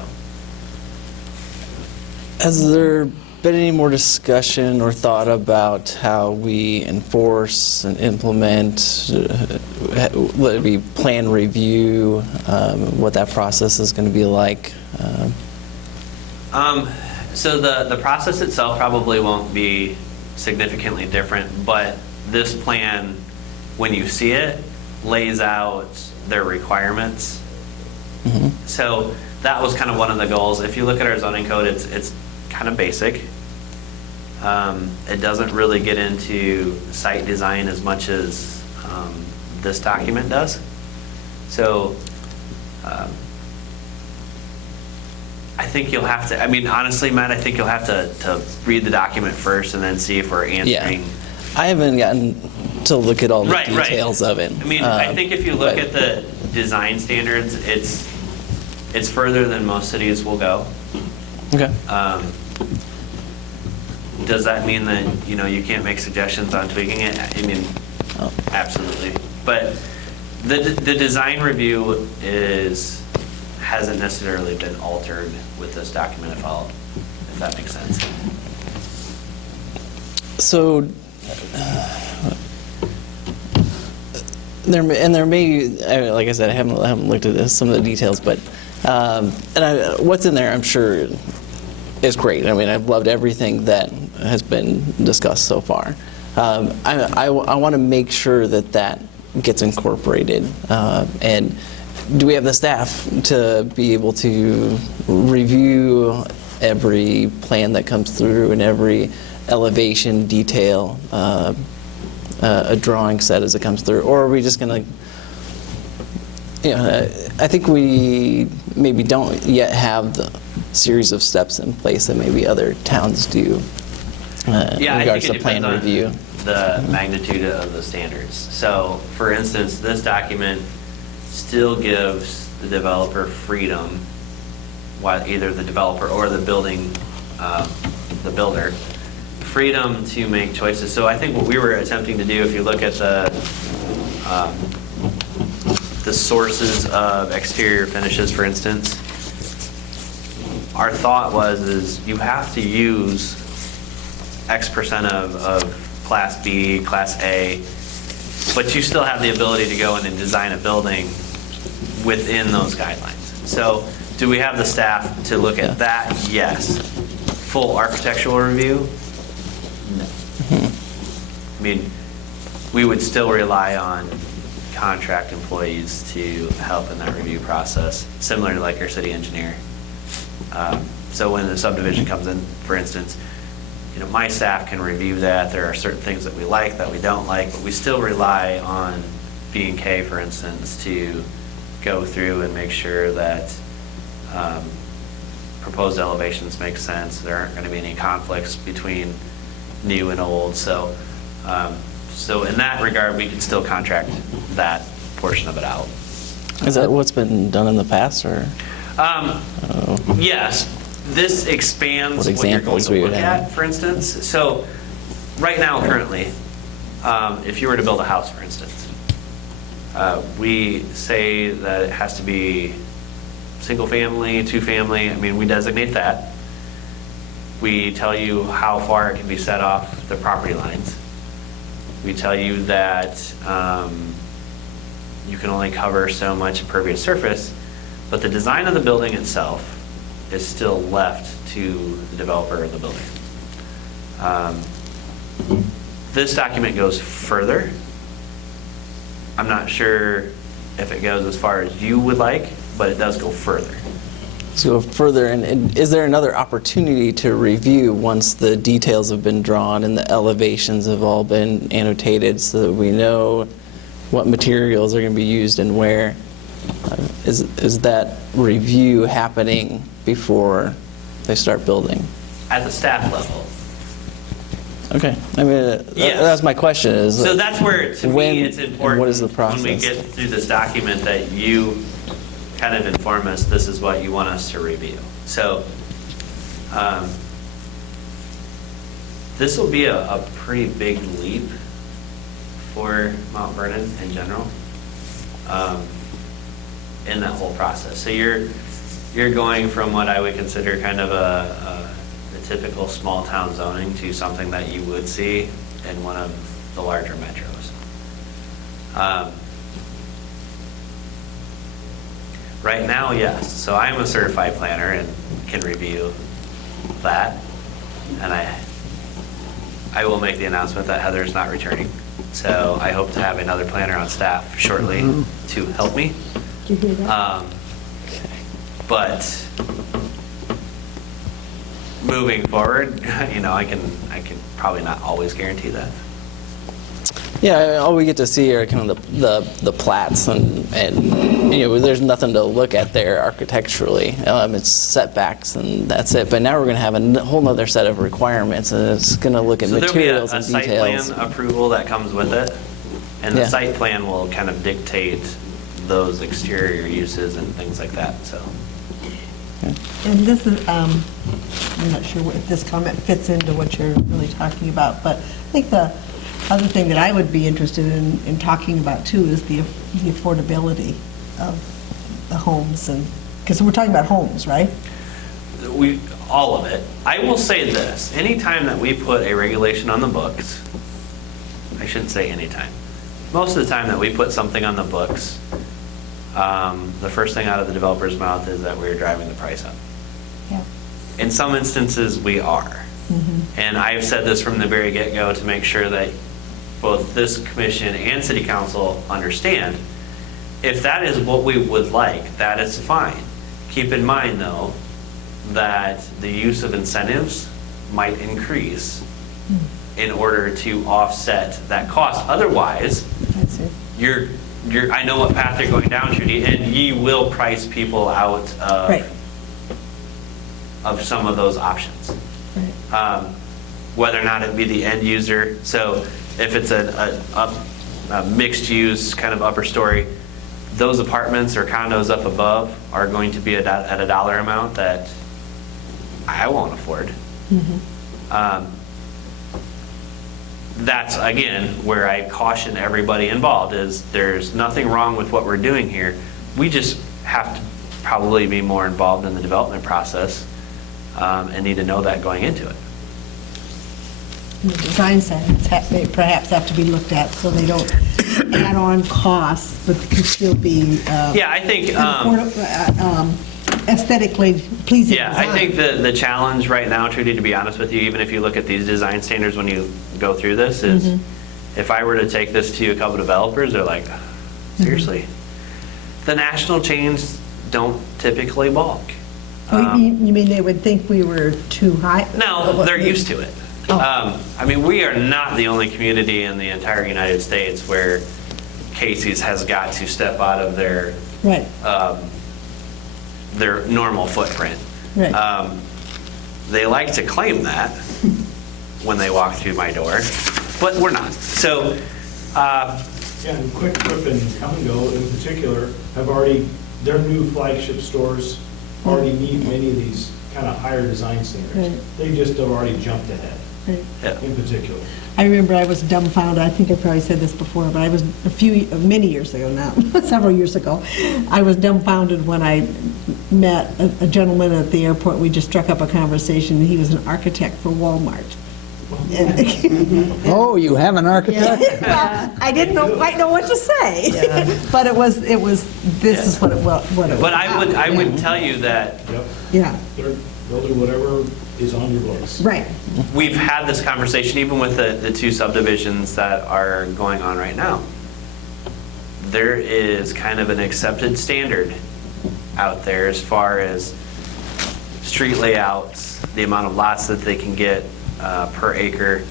Has there been any more discussion or thought about how we enforce and implement, let it be plan review, what that process is going to be like? So the process itself probably won't be significantly different, but this plan, when you see it, lays out their requirements. Mm-hmm. So that was kind of one of the goals. If you look at our zoning code, it's kind of basic. It doesn't really get into site design as much as this document does. So I think you'll have to, honestly, Matt, I think you'll have to read the document first and then see if we're answering. Yeah. I haven't gotten to look at all the Right. details of it. I think if you look at the design standards, it's further than most cities will go. Okay. Does that mean that, you can't make suggestions on tweaking it? Oh. Absolutely. But the design review hasn't necessarily been altered with this document if that makes sense. So there may, like I said, I haven't looked at some of the details, but what's in there, I'm sure, is great. I've loved everything that has been discussed so far. I want to make sure that gets incorporated. And do we have the staff to be able to review every plan that comes through and every elevation detail, a drawing set as it comes through? Or are we just going to, I think we maybe don't yet have the series of steps in place that maybe other towns do in regards to plan review. The magnitude of the standards. So, for instance, this document still gives the developer freedom, either the developer or the the builder, freedom to make choices. So I think what we were attempting to do, if you look at the sources of exterior finishes, for instance, our thought is you have to use X percent of Class B, Class A, but you still have the ability to go in and design a building within those guidelines. So do we have the staff to look at that? Yes. Full architectural review? No. We would still rely on contract employees to help in that review process, similar to like your city engineer. So when the subdivision comes in, for instance, my staff can review that. There are certain things that we like, that we don't like, but we still rely on B&K, for instance, to go through and make sure that proposed elevations make sense. There aren't going to be any conflicts between new and old. So in that regard, we can still contract that portion of it out. Is that what's been done in the past, or? Yes. This expands what you're going to look at, for instance. So right now, currently, if you were to build a house, for instance, we say that it has to be single family, two family. We designate that. We tell you how far it can be set off the property lines. We tell you that you can only cover so much impervious surface, but the design of the building itself is still left to the developer of the building. This document goes further. I'm not sure if it goes as far as you would like, but it does go further. So further, and is there another opportunity to review once the details have been drawn and the elevations have all been annotated so that we know what materials are going to be used and where? Is that review happening before they start building? At the staff level. Okay, I mean, Yes. that's my question is. So that's where, to when me, it's and important. what is the process? When we get through this document, that you kind of inform us, this is what you want us to review. So, this will be a pretty big leap for Mount Vernon in general, in that whole process. So you're going from what I would consider kind of a typical small town zoning to something that you would see in one of the larger metros. Right now, yes. So I'm a certified planner and can review that. And I will make the announcement that Heather's not returning. So I hope to have another planner on staff shortly to help me. Did you hear that? But moving forward, I can probably not always guarantee that. Yeah, all we get to see are kind of the plats and there's nothing to look at there architecturally. It's setbacks and that's it. But now we're going to have a whole nother set of requirements, and it's going to look at materials and details. There'll be a site plan approval that comes with it, and the site plan will kind of dictate those exterior uses and things like that. So. And this is, I'm not sure if this comment fits into what you're really talking about, but I think the other thing that I would be interested in talking about too is the affordability of the homes, and because we're talking about homes, right? All of it. I will say this, anytime that we put a regulation on the books, I shouldn't say anytime, most of the time that we put something on the books, the first thing out of the developer's mouth is that we're driving the price up. Yeah. In some instances, we are. And I've said this from the very get-go to make sure that both this commission and city council understand, if that is what we would like, that is fine. Keep in mind, though, that the use of incentives might increase in order to offset that cost. Otherwise, That's it. I know what path they're going down, Trudy, and ye will price people out of, Right. of some of those options. Right. Whether or not it be the end user. So if it's a mixed use kind of upper story, those apartments or condos up above are going to be at a dollar amount that I won't afford. That's, again, where I caution everybody involved is there's nothing wrong with what we're doing here. We just have to probably be more involved in the development process and need to know that going into it. And the design standards may perhaps have to be looked at so they don't add on costs, but can still be Yeah, I think. Aesthetically pleasing. Yeah, I think the challenge right now, Trudy, to be honest with you, even if you look at these design standards when you go through this, is if I were to take this to a couple developers, they're like, seriously? The national chains don't typically balk. Oh, you mean they would think we were too high? No, they're used to it. Oh. I mean, we are not the only community in the entire United States where Casey's has got to step out of their Right. Their normal footprint. Right. They like to claim that when they walk through my door, but we're not. So, Yeah, and Quick Trip and Come and Go in particular have already, their new flagship stores already meet many of these kind of higher design standards. Right. They just have already jumped ahead Right. yeah. in particular. I remember I was dumbfounded, I think I probably said this before, but I was many years ago now, several years ago, I was dumbfounded when I met a gentleman at the airport. We just struck up a conversation, and he was an architect for Walmart. Oh, you have an architect? Well, I didn't quite know what to say, but it was, this is what it was. But I would tell you that Yep. Yeah, They'll do whatever is on your books. right. we've had this conversation even with the two subdivisions that are going on right now. There is kind of an accepted standard out there as far as street layouts, the amount of lots that they can get per acre.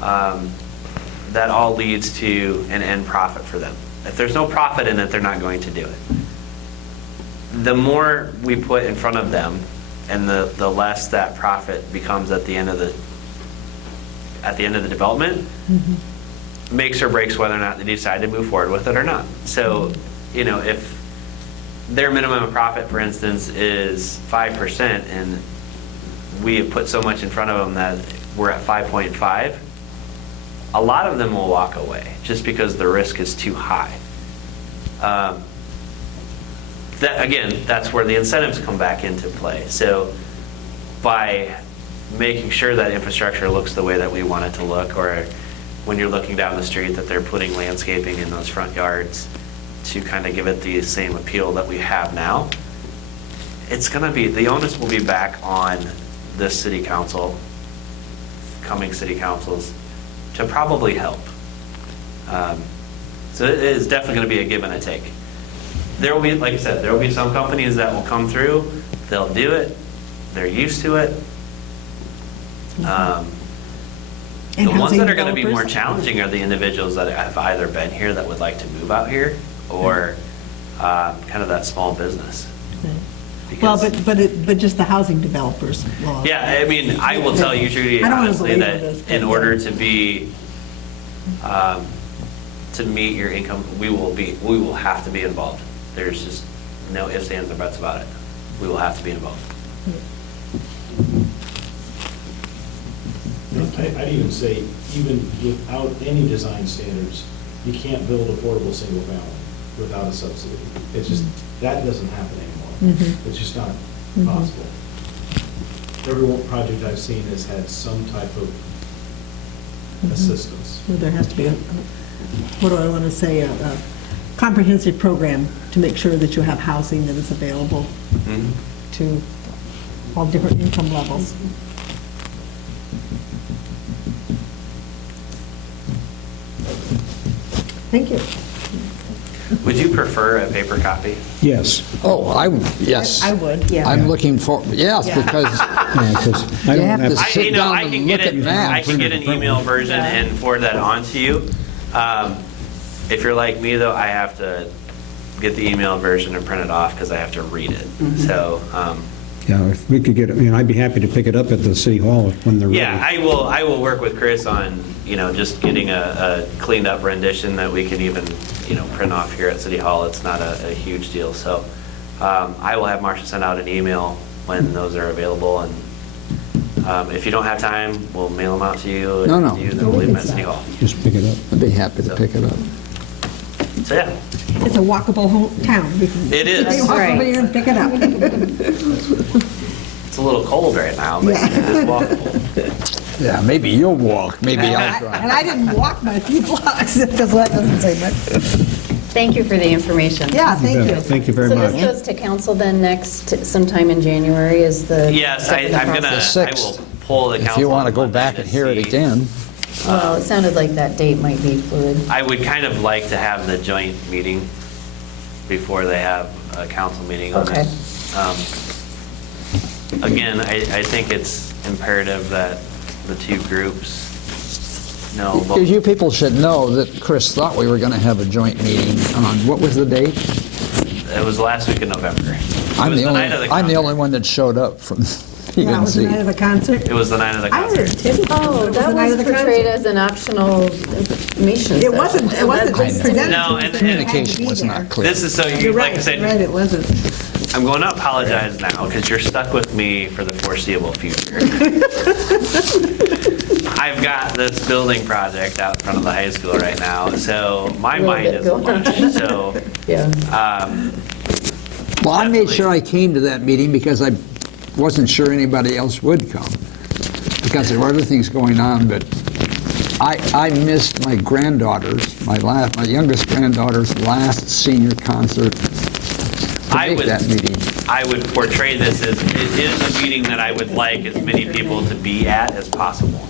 That all leads to an end profit for them. If there's no profit in it, they're not going to do it. The more we put in front of them, and the less that profit becomes at the end of the development, makes or breaks whether or not they decide to move forward with it or not. So, if their minimum profit, for instance, is 5%, and we have put so much in front of them that we're at 5.5, a lot of them will walk away just because the risk is too high. That's where the incentives come back into play. So by making sure that infrastructure looks the way that we want it to look, or when you're looking down the street that they're putting landscaping in those front yards to kind of give it the same appeal that we have now, it's going to be, the onus will be back on this city council, coming city councils, to probably help. So it is definitely going to be a give and a take. There will be, like I said, there will be some companies that will come through, they'll do it, they're used to it. The ones that are going to be more challenging are the individuals that have either been here that would like to move out here, or kind of that small business. Well, Because- but just the housing developers law. Yeah, I mean, I will tell you, Judy, I don't wanna honestly, belabor that this, but in yeah. order to be, to meet your income, we will have to be involved. There's just no ifs, ands, or buts about it. We will have to be involved. I'd even say, even without any design standards, you can't build affordable single family without a subsidy. It's just, that doesn't happen anymore. It's just not possible. Every one project I've seen has had some type of assistance. Well, there has to be what do I want to say, a comprehensive program to make sure that you have housing that is available to all different income levels. Thank you. Would you prefer a paper copy? Yes. Oh, yes. I would, yeah. I'm looking for, yes, Yeah. because Yeah, 'cause I You don't have to have, sit down I and can look get at it. maps. I can get an email version and forward that on to you. If you're like me, though, I have to get the email version and print it off because I have to read it. So, yeah, if we could get, I'd be happy to pick it up at the city hall when they're ready. yeah, I will work with Chris on, just getting a cleaned up rendition that we can even, print off here at City Hall. It's not a huge deal. So I will have Marcia send out an email when those are available. And if you don't have time, we'll mail them out to you. No, no. And then we'll leave them at City Hall. Just pick it up. I'd be happy to pick it up. So, yeah. It's a walkable town. It is. You walk over here and pick it up. It's a little cold right now, but it is walkable. Yeah, maybe you'll walk, maybe I'll drive. And I didn't walk my few blocks, because that doesn't say much. Thank you for the information. Yeah, thank Yeah, you. Thank you very So much. this goes to council then next, sometime in January is the. Yes, step in the I'm gonna, process? The I 6th. will pull the council. If you want to on go Monday back to and hear it see. again. Well, it sounded like that date might be fluid. I would kind of like to have the joint meeting before they have a council meeting on Okay. it. Again, I think it's imperative that the two groups know. both- Because you people should know that Chris thought we were going to have a joint meeting on, what was the date? It was last week in November. It I'm was the night of only, I'm the concert. only one that showed up from, you Yeah, it didn't was the see. night of the concert. It was the night of the I heard concert. it. Oh, It that the night was of the portrayed concert. as an optional information It session. wasn't presented. No, to us and- that it had to Communication be was there. not clear. This is so, You're like right, I said, right, it wasn't. I'm going to apologize now because you're stuck with me for the foreseeable future. I've got this building project out in front of the high school right now, so my Little mind bit is going on. mush. So, Yeah. Well, I made definitely. sure I came to that meeting because I wasn't sure anybody else would come. because there were other things going on, but I missed my granddaughter's, my youngest granddaughter's last senior concert to make that meeting. I would portray this as, it is a meeting that I would like as many people to be at as possible.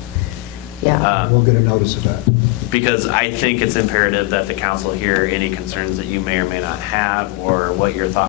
Yeah. We'll get a notice of that. Because I think it's imperative that the council hear any concerns that you may or may not have, or what your thoughts